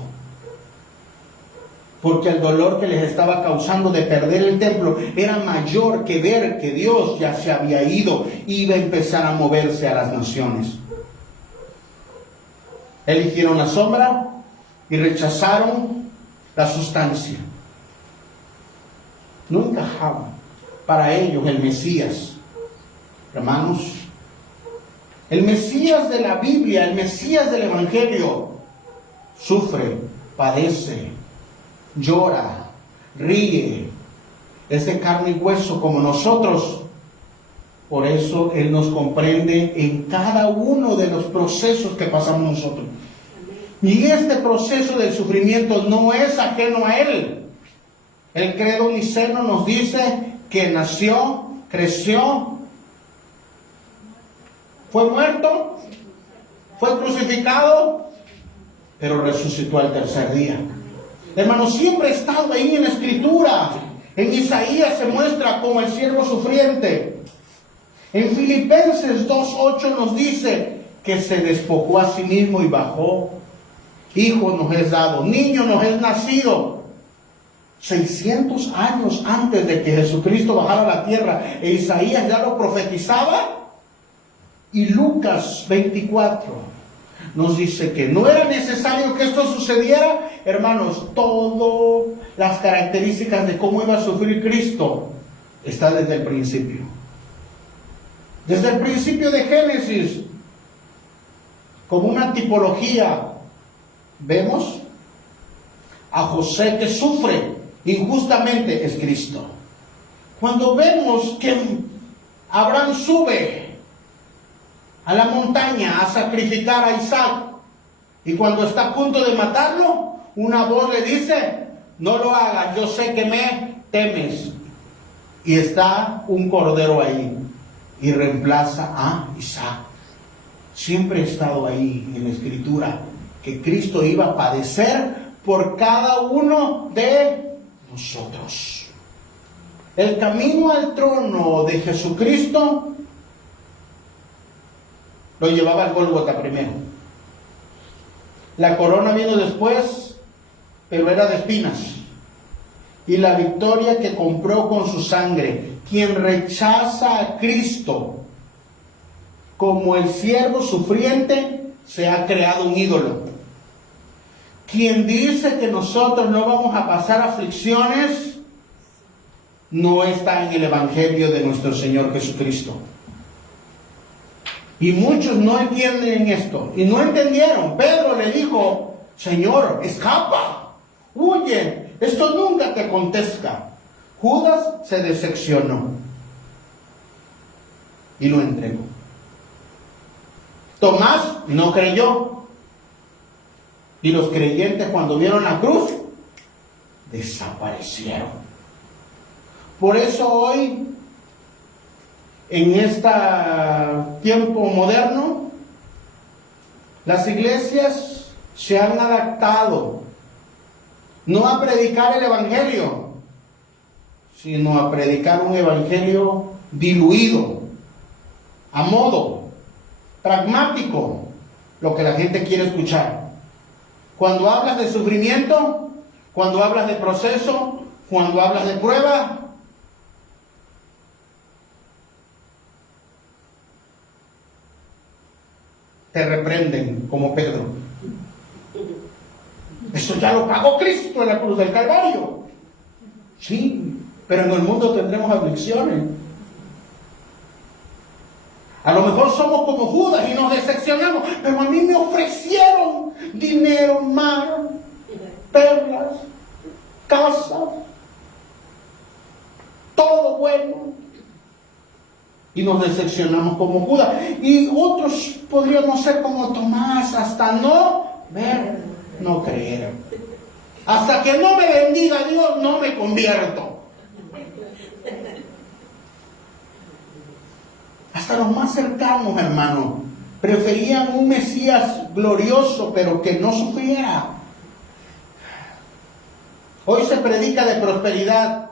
Porque el dolor que les estaba causando de perder el templo era mayor que ver que Dios ya se había ido, iba a empezar a moverse a las naciones. Eligieron la sombra y rechazaron la sustancia. No encajaba para ellos el Mesías. Hermanos, el Mesías de la Biblia, el Mesías del Evangelio, sufre, padece, llora, ríe, es de carne y hueso como nosotros. Por eso Él nos comprende en cada uno de los procesos que pasamos nosotros. Y este proceso del sufrimiento no es ajeno a Él. El credo niceno nos dice que nació, creció, fue muerto, fue crucificado, pero resucitó al tercer día. Hermanos, siempre ha estado ahí en la Escritura. En Isaías se muestra como el siervo sufriente. En Filipenses 2:8 nos dice que se despojó a sí mismo y bajó. Hijo nos es dado, niño nos es nacido. 600 años antes de que Jesucristo bajara a la tierra, e Isaías ya lo profetizaba. Y Lucas 24 nos dice que no era necesario que esto sucediera. Hermanos, todas las características de cómo iba a sufrir Cristo está desde el principio. Desde el principio de Génesis, como una tipología, vemos a José que sufre injustamente, es Cristo. Cuando vemos que Abraham sube a la montaña a sacrificar a Isaac, y cuando está a punto de matarlo, una voz le dice: no lo hagas, yo sé que me temes. Y está un cordero ahí, y reemplaza a Isaac. Siempre ha estado ahí en la Escritura que Cristo iba a padecer por cada uno de nosotros. El camino al trono de Jesucristo lo llevaba al Gólgota primero. La corona vino después, pero era de espinas. Y la victoria que compró con su sangre. Quien rechaza a Cristo como el siervo sufriente, se ha creado un ídolo. Quien dice que nosotros no vamos a pasar aflicciones, no está en el Evangelio de nuestro Señor Jesucristo. Y muchos no entienden esto. Y no entendieron. Pedro le dijo: Señor, escapa, huye, esto nunca te acontezca. Judas se decepcionó y lo entregó. Tomás no creyó. Y los creyentes, cuando vieron la cruz, desaparecieron. Por eso hoy, en este tiempo moderno, las iglesias se han adaptado no a predicar el Evangelio, sino a predicar un Evangelio diluido, a modo, pragmático, lo que la gente quiere escuchar. Cuando hablas de sufrimiento, cuando hablas de proceso, cuando hablas de prueba, te reprenden como Pedro. Eso ya lo pagó Cristo en la cruz del Calvario. Sí, pero en el mundo tendremos aflicciones. A lo mejor somos como Judas y nos decepcionamos, pero a mí me ofrecieron dinero, mar, perlas, casa, todo bueno. Y nos decepcionamos como Judas. Y otros podríamos ser como Tomás, hasta no ver, no creer. Hasta que no me bendiga Dios, no me convierto. Hasta los más cercanos, hermano, preferían un Mesías glorioso, pero que no sufriera. Hoy se predica de prosperidad,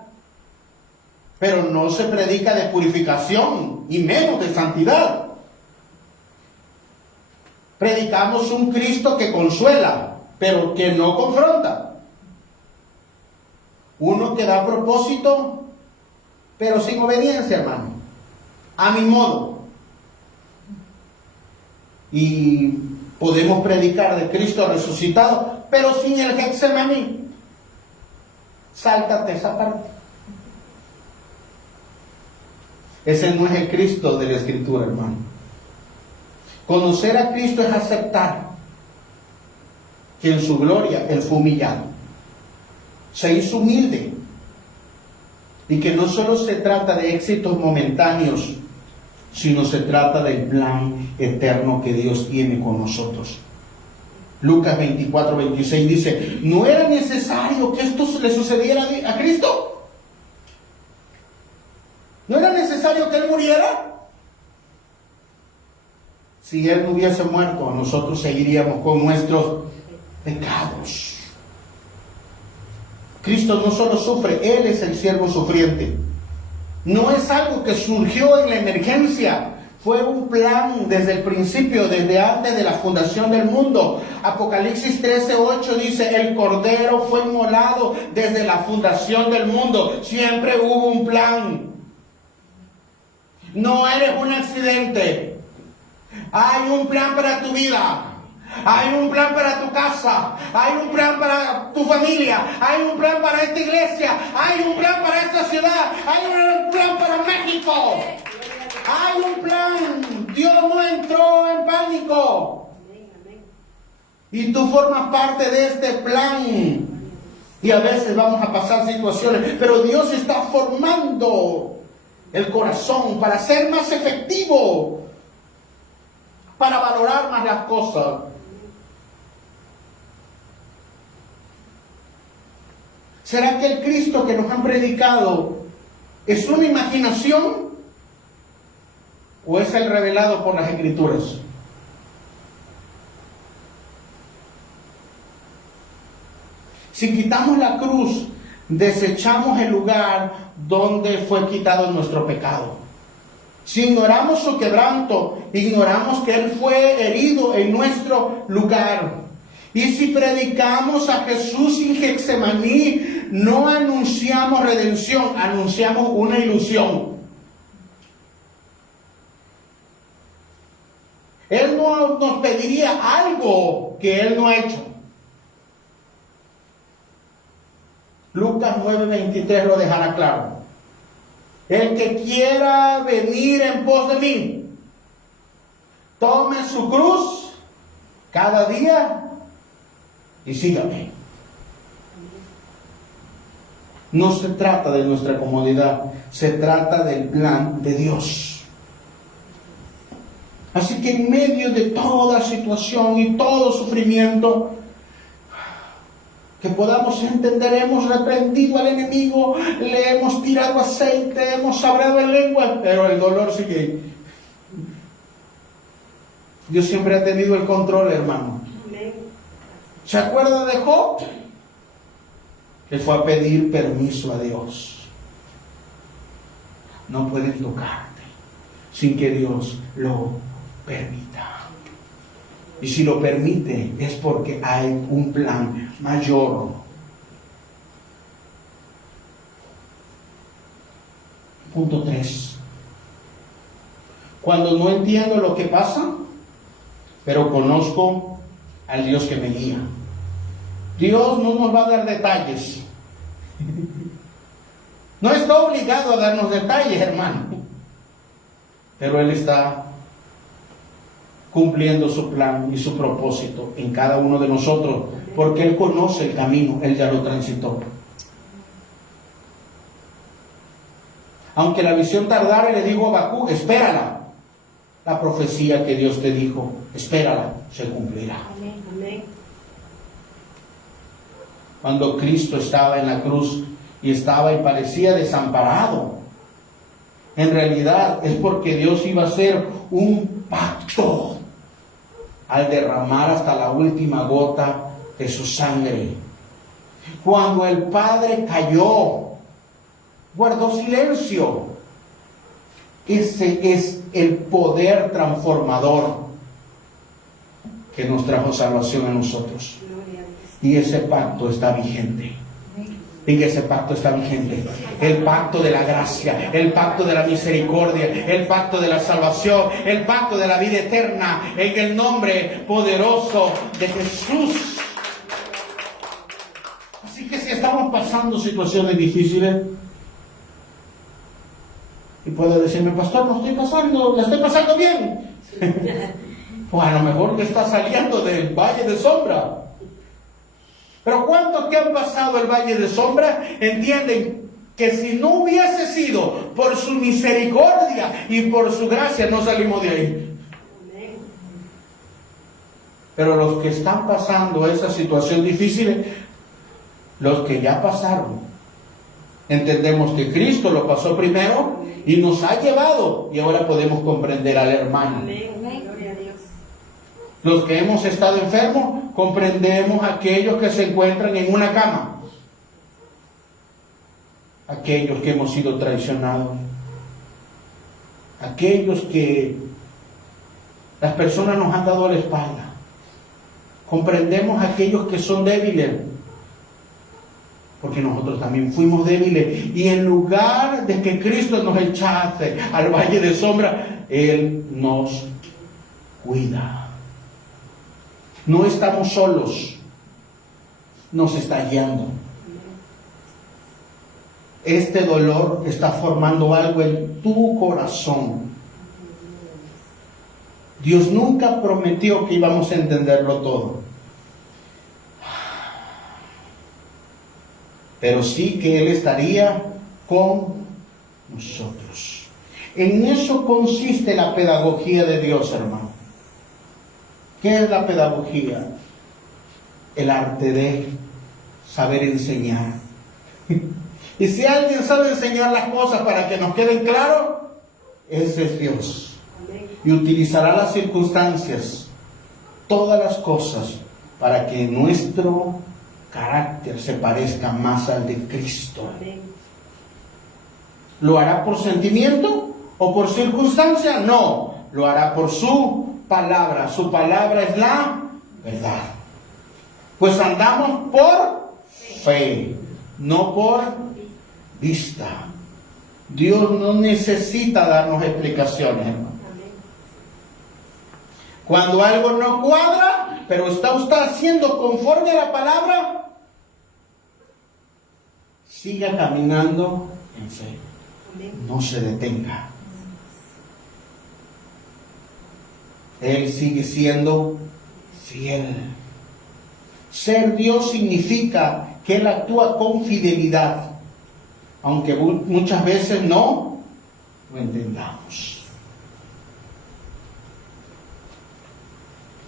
pero no se predica de purificación, y menos de santidad. Predicamos un Cristo que consuela, pero que no confronta. Uno que da propósito, pero sin obediencia, hermano. A mi modo. Y podemos predicar de Cristo resucitado, pero sin el Getsemaní. Sáltate esa parte. Ese no es el Cristo de la Escritura, hermano. Conocer a Cristo es aceptar que en su gloria Él fue humillado. Se hizo humilde. Y que no solo se trata de éxitos momentáneos, sino se trata del plan eterno que Dios tiene con nosotros. Lucas 24:26 dice, ¿no era necesario que esto le sucediera a Cristo? ¿No era necesario que Él muriera? Si Él no hubiese muerto, nosotros seguiríamos con nuestros pecados. Cristo no solo sufre, Él es el siervo sufriente. No es algo que surgió en la emergencia. Fue un plan desde el principio, desde antes de la fundación del mundo. Apocalipsis 13:8 dice, el Cordero fue inmolado desde la fundación del mundo. Siempre hubo un plan. No eres un accidente. Hay un plan para tu vida. Hay un plan para tu casa. Hay un plan para tu familia. Hay un plan para esta iglesia. Hay un plan para esta ciudad. Hay un plan para México. Hay un plan. Dios no entró en pánico. Y tú formas parte de este plan. Y a veces vamos a pasar situaciones, pero Dios está formando el corazón para ser más efectivo, para valorar más las cosas. ¿Será que el Cristo que nos han predicado es una imaginación o es el revelado por las Escrituras? Si quitamos la cruz, desechamos el lugar donde fue quitado nuestro pecado. Si ignoramos su quebranto, ignoramos que Él fue herido en nuestro lugar. Y si predicamos a Jesús en Getsemaní, no anunciamos redención, anunciamos una ilusión. Él no nos pediría algo que Él no ha hecho. Lucas 9:23 lo dejará claro. El que quiera venir en pos de mí, tome su cruz cada día y sígame. No se trata de nuestra comodidad, se trata del plan de Dios. Así que en medio de toda situación y todo sufrimiento, que podamos entender, hemos reprendido al enemigo, le hemos tirado aceite, hemos hablado en lengua, pero el dolor sigue. Dios siempre ha tenido el control, hermano. ¿Se acuerda de Job? Que fue a pedir permiso a Dios. No pueden tocarte sin que Dios lo permita. Y si lo permite es porque hay un plan mayor. Punto 3. Cuando no entiendo lo que pasa, pero conozco al Dios que me guía. Dios no nos va a dar detalles. No está obligado a darnos detalles, hermano. Pero Él está cumpliendo su plan y su propósito en cada uno de nosotros, porque Él conoce el camino, Él ya lo transitó. Aunque la visión tardara, le digo a Habacuc, espérala. La profecía que Dios te dijo, espérala, se cumplirá. Amén. Cuando Cristo estaba en la cruz y estaba y parecía desamparado, en realidad es porque Dios iba a hacer un pacto al derramar hasta la última gota de su sangre. Cuando el Padre cayó, guardó silencio. Ese es el poder transformador que nos trajo salvación a nosotros. Y ese pacto está vigente. Y ese pacto está vigente. El pacto de la gracia, el pacto de la misericordia, el pacto de la salvación, el pacto de la vida eterna, en el nombre poderoso de Jesús. Así que si estamos pasando situaciones difíciles, y puede decirme, pastor, no estoy pasando, la estoy pasando bien. Pues a lo mejor que está saliendo del valle de sombra. Pero ¿cuántos que han pasado el valle de sombra entienden que si no hubiese sido por su misericordia y por su gracia, no salimos de ahí. Pero los que están pasando esa situación difícil, los que ya pasaron, entendemos que Cristo lo pasó primero y nos ha llevado, y ahora podemos comprender al hermano. Los que hemos estado enfermos, comprendemos a aquellos que se encuentran en una cama, aquellos que hemos sido traicionados, aquellos que las personas nos han dado la espalda. Comprendemos a aquellos que son débiles, porque nosotros también fuimos débiles, y en lugar de que Cristo nos echase al valle de sombra, Él nos cuida. No estamos solos, nos está guiando. Este dolor está formando algo en tu corazón. Dios nunca prometió que íbamos a entenderlo todo, pero sí que Él estaría con nosotros. En eso consiste la pedagogía de Dios, hermano. ¿Qué es la pedagogía? El arte de saber enseñar. Y si alguien sabe enseñar las cosas para que nos queden claros, ese es Dios. Y utilizará las circunstancias, todas las cosas, para que nuestro carácter se parezca más al de Cristo. ¿Lo hará por sentimiento o por circunstancia? No, lo hará por su palabra. Su palabra es la verdad. Pues andamos por fe, no por vista. Dios no necesita darnos explicaciones, hermano. Cuando algo no cuadra, pero está usted haciendo conforme a la palabra, siga caminando en fe. No se detenga. Él sigue siendo fiel. Ser Dios significa que Él actúa con fidelidad, aunque muchas veces no lo entendamos.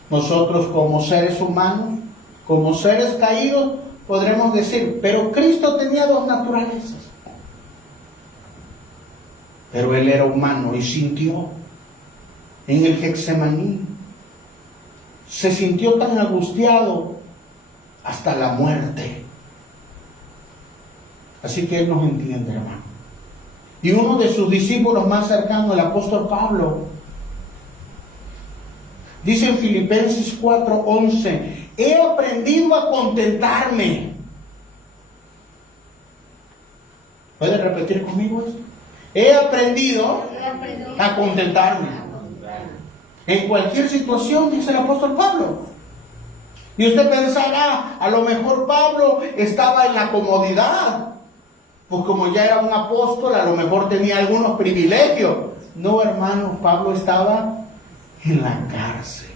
Nosotros como seres humanos, como seres caídos, podremos decir, pero Cristo tenía dos naturalezas. Pero Él era humano y sintió en el Getsemaní. Se sintió tan angustiado hasta la muerte. Así que Él nos entiende, hermano. Y uno de sus discípulos más cercanos, el apóstol Pablo, dice en Filipenses 4:11, he aprendido a contentarme. ¿Puede repetir conmigo esto? He aprendido a contentarme. En cualquier situación, dice el apóstol Pablo. Y usted pensará, a lo mejor Pablo estaba en la comodidad, pues como ya era un apóstol, a lo mejor tenía algunos privilegios. No, hermano, Pablo estaba en la cárcel.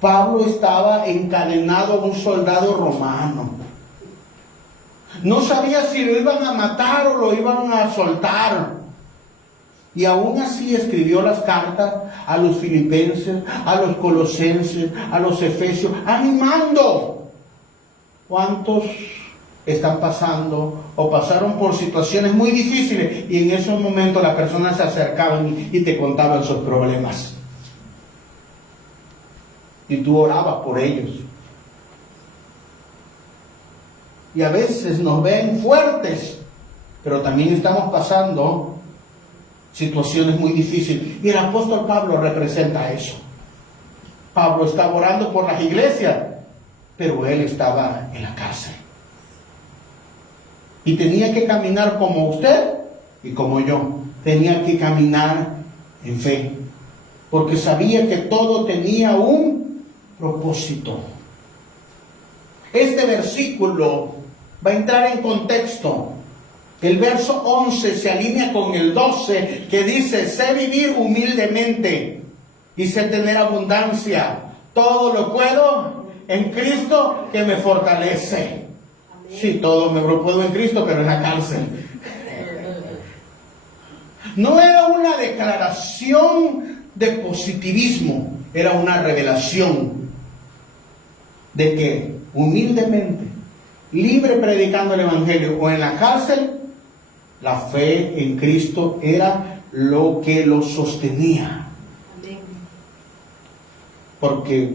Pablo estaba encadenado a un soldado romano. No sabía si lo iban a matar o lo iban a soltar. Y aún así escribió las cartas a los filipenses, a los colosenses, a los efesios, animando. ¿Cuántos están pasando o pasaron por situaciones muy difíciles y en esos momentos las personas se acercaban y te contaban sus problemas? Y tú orabas por ellos. Y a veces nos ven fuertes, pero también estamos pasando situaciones muy difíciles. Y el apóstol Pablo representa eso. Pablo estaba orando por las iglesias, pero él estaba en la cárcel. Y tenía que caminar como usted y como yo. Tenía que caminar en fe, porque sabía que todo tenía un propósito. Este versículo va a entrar en contexto. El verso 11 se alinea con el 12, que dice, sé vivir humildemente y sé tener abundancia. Todo lo puedo en Cristo que me fortalece. Sí, todo me puedo en Cristo, pero en la cárcel. No era una declaración de positivismo, era una revelación de que humildemente, libre predicando el Evangelio o en la cárcel, la fe en Cristo era lo que lo sostenía. Porque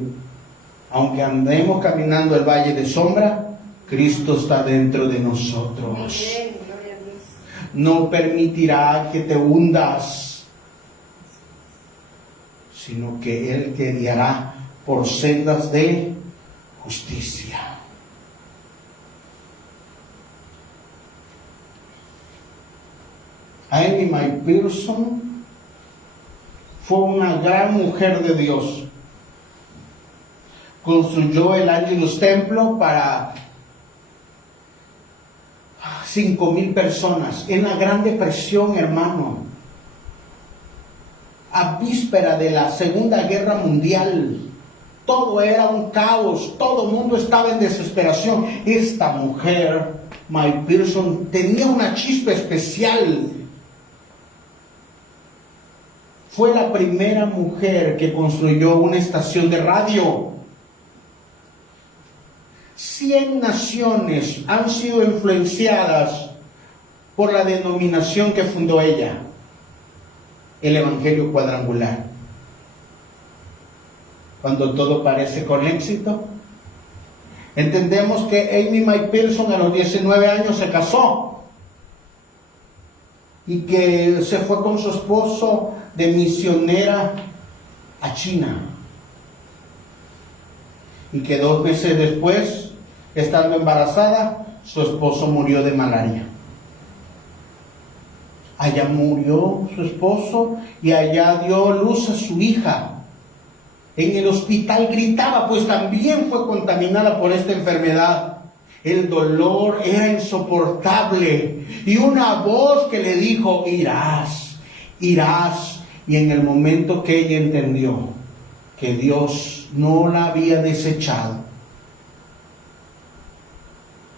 aunque andemos caminando el valle de sombra, Cristo está dentro de nosotros. No permitirá que te hundas, sino que Él te guiará por sendas de justicia. Amy McPherson fue una gran mujer de Dios. Construyó el Angelus Templo para 5,000 personas en la Gran Depresión, hermano, a víspera de la Segunda Guerra Mundial. Todo era un caos, todo el mundo estaba en desesperación. Esta mujer, McPherson, tenía una chispa especial. Fue la primera mujer que construyó una estación de radio. 100 naciones han sido influenciadas por la denominación que fundó ella, el Evangelio Cuadrangular. Cuando todo parece con éxito, entendemos que Amy McPherson a los 19 años se casó y que se fue con su esposo de misionera a China, y que 2 meses después, estando embarazada, su esposo murió de malaria. Allá murió su esposo y allá dio luz a su hija. En el hospital gritaba, pues también fue contaminada por esta enfermedad. El dolor era insoportable y una voz que le dijo: irás, irás. Y en el momento que ella entendió que Dios no la había desechado,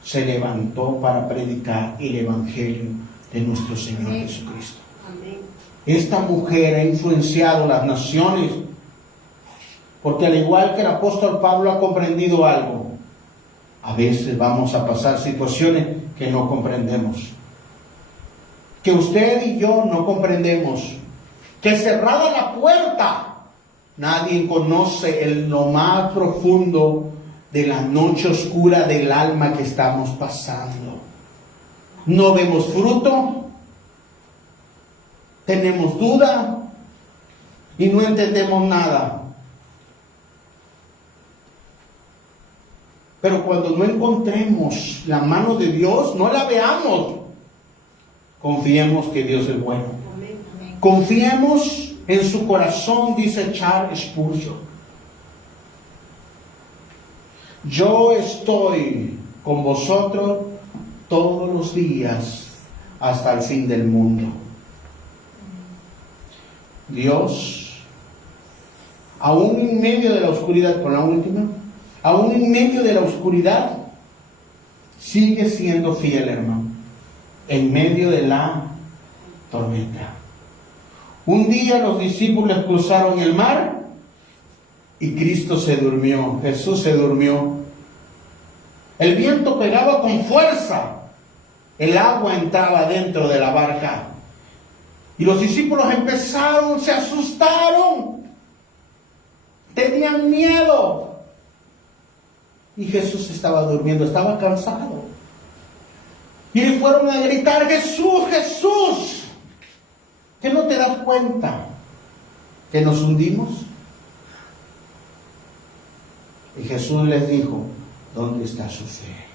se levantó para predicar el Evangelio de nuestro Señor Jesucristo. Amén. Esta mujer ha influenciado las naciones, porque al igual que el apóstol Pablo ha comprendido algo, a veces vamos a pasar situaciones que no comprendemos, que usted y yo no comprendemos, que cerrada la puerta, nadie conoce lo más profundo de la noche oscura del alma que estamos pasando. No vemos fruto, tenemos duda y no entendemos nada. Pero cuando no encontremos la mano de Dios, no la veamos, confiemos que Dios es bueno. Confiemos en su corazón, dice Charles Spurgeon. Yo estoy con vosotros todos los días hasta el fin del mundo. Dios, aún en medio de la oscuridad, con la última, aún en medio de la oscuridad, sigue siendo fiel, hermano, en medio de la tormenta. Un día los discípulos cruzaron el mar y Cristo se durmió, Jesús se durmió. El viento pegaba con fuerza, el agua entraba dentro de la barca y los discípulos se asustaron, tenían miedo y Jesús estaba durmiendo, estaba cansado y le fueron a gritar: Jesús, Jesús, ¿que no te das cuenta que nos hundimos? Y Jesús les dijo: ¿dónde está su fe?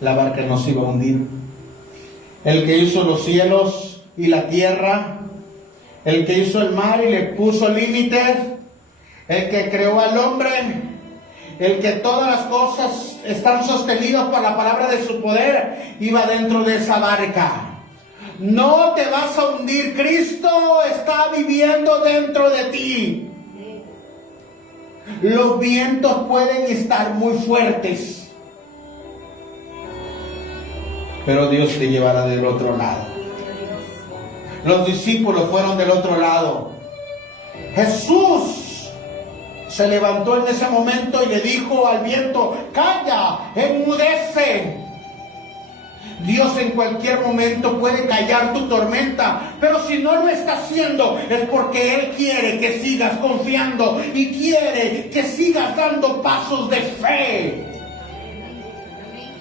La barca no se iba a hundir. El que hizo los cielos y la tierra, el que hizo el mar y le puso límites, el que creó al hombre, el que todas las cosas están sostenidas por la palabra de su poder, iba dentro de esa barca. No te vas a hundir, Cristo está viviendo dentro de ti. Los vientos pueden estar muy fuertes, pero Dios te llevará del otro lado. Los discípulos fueron del otro lado. Jesús se levantó en ese momento y le dijo al viento: calla, enmudece. Dios en cualquier momento puede callar tu tormenta, pero si no lo está haciendo es porque Él quiere que sigas confiando y quiere que sigas dando pasos de fe.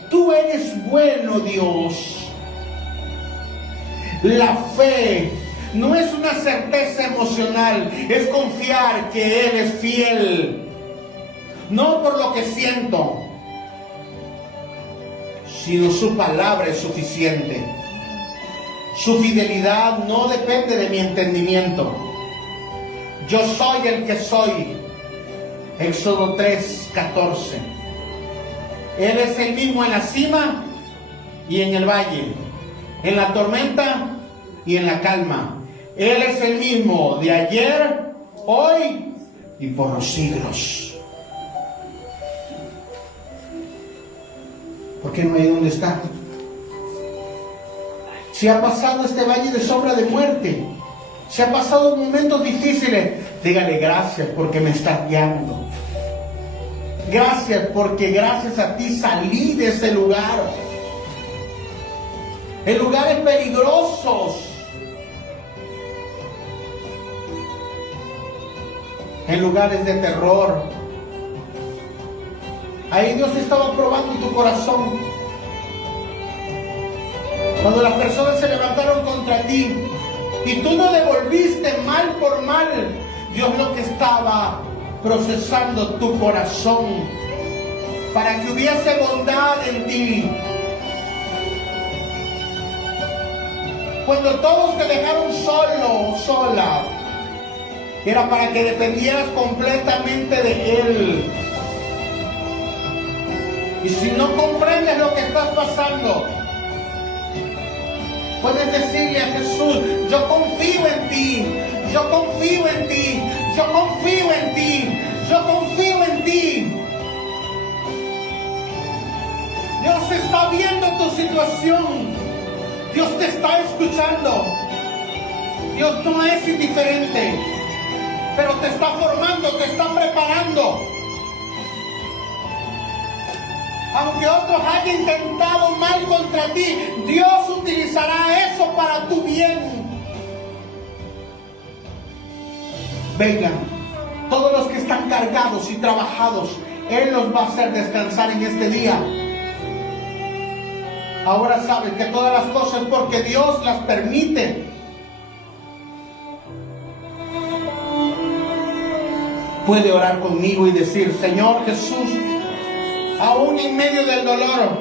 Tú eres bueno, Dios. La fe no es una certeza emocional, es confiar que Él es fiel. No por lo que siento, sino su palabra es suficiente. Su fidelidad no depende de mi entendimiento. Yo soy el que soy. Éxodo 3:14. Él es el mismo en la cima y en el valle, en la tormenta y en la calma. Él es el mismo de ayer, hoy y por los siglos. ¿Por qué no hay donde está? Si ha pasado este valle de sombra de muerte, si ha pasado momentos difíciles, dígale gracias porque me estás guiando. Gracias porque gracias a ti salí de ese lugar. En lugares peligrosos, en lugares de terror. Ahí Dios estaba probando tu corazón. Cuando las personas se levantaron contra ti y tú no devolviste mal por mal, Dios lo que estaba procesando tu corazón para que hubiese bondad en ti. Cuando todos te dejaron solo o sola, era para que dependieras completamente de Él. Y si no comprendes lo que estás pasando, puedes decirle a Jesús: yo confío en ti, yo confío en ti, yo confío en ti, yo confío en ti. Dios está viendo tu situación. Dios te está escuchando. Dios no es indiferente, pero te está formando, te está preparando. Aunque otros hayan intentado mal contra ti, Dios utilizará eso para tu bien. Vengan, todos los que están cargados y trabajados, Él los va a hacer descansar en este día. Ahora sabes que todas las cosas porque Dios las permite. Puede orar conmigo y decir: Señor Jesús, aún en medio del dolor,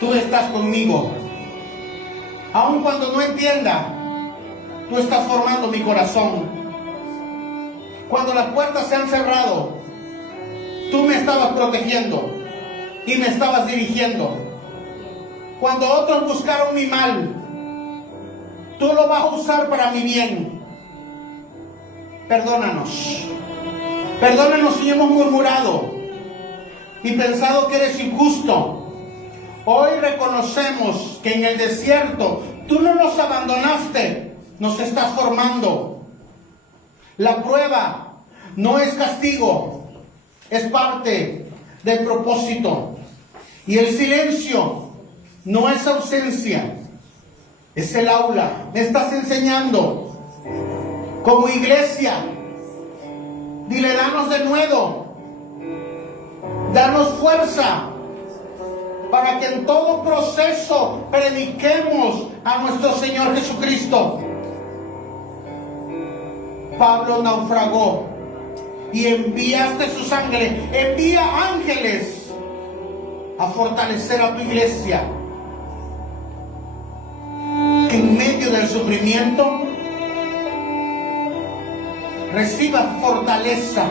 tú estás conmigo. Aún cuando no entienda, tú estás formando mi corazón. Cuando las puertas se han cerrado, tú me estabas protegiendo y me estabas dirigiendo. Cuando otros buscaron mi mal, tú lo vas a usar para mi bien. Perdónanos. Perdónanos si hemos murmurado y pensado que eres injusto. Hoy reconocemos que en el desierto tú no nos abandonaste, nos estás formando. La prueba no es castigo, es parte del propósito. Y el silencio no es ausencia, es el aula. Me estás enseñando. Como iglesia, dile: danos de nuevo, danos fuerza, para que en todo proceso prediquemos a nuestro Señor Jesucristo. Pablo naufragó y enviaste sus ángeles. Envía ángeles a fortalecer a tu iglesia. Que en medio del sufrimiento reciba fortaleza,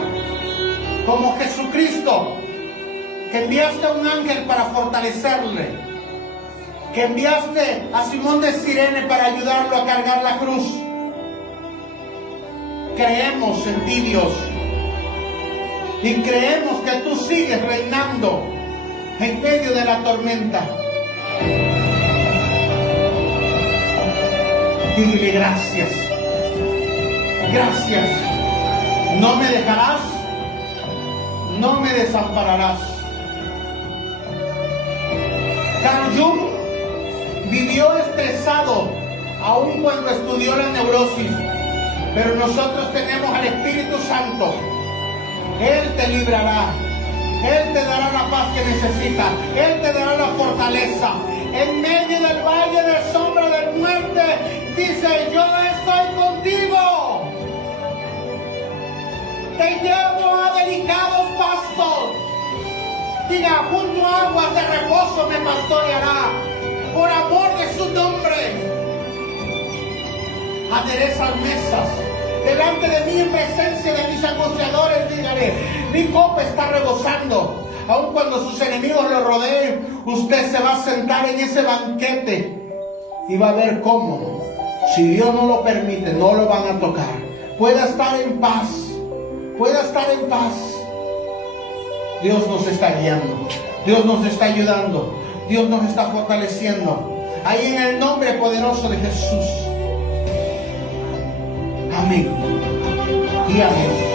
como Jesucristo, que enviaste a un ángel para fortalecerle, que enviaste a Simón de Cirene para ayudarlo a cargar la cruz. Creemos en ti, Dios, y creemos que tú sigues reinando en medio de la tormenta. Dile gracias. Gracias. No me dejarás, no me desampararás. Carl Jung vivió estresado aun cuando estudió la neurosis, pero nosotros tenemos al Espíritu Santo. Él te librará, Él te dará la paz que necesitas, Él te dará la fortaleza. En medio del valle de sombra de muerte, dice: yo estoy contigo. Te llevo a delicados pastos. Diga: junto a aguas de reposo me pastoreará, por amor de su nombre. Aderezas mesas delante de mí en presencia de mis angustiadores. Dígale: mi copa está rebosando. Aun cuando sus enemigos lo rodeen, usted se va a sentar en ese banquete y va a ver cómo, si Dios no lo permite, no lo van a tocar. Pueda estar en paz, pueda estar en paz. Dios nos está guiando, Dios nos está ayudando, Dios nos está fortaleciendo. Ahí en el nombre poderoso de Jesús. Amén y amén.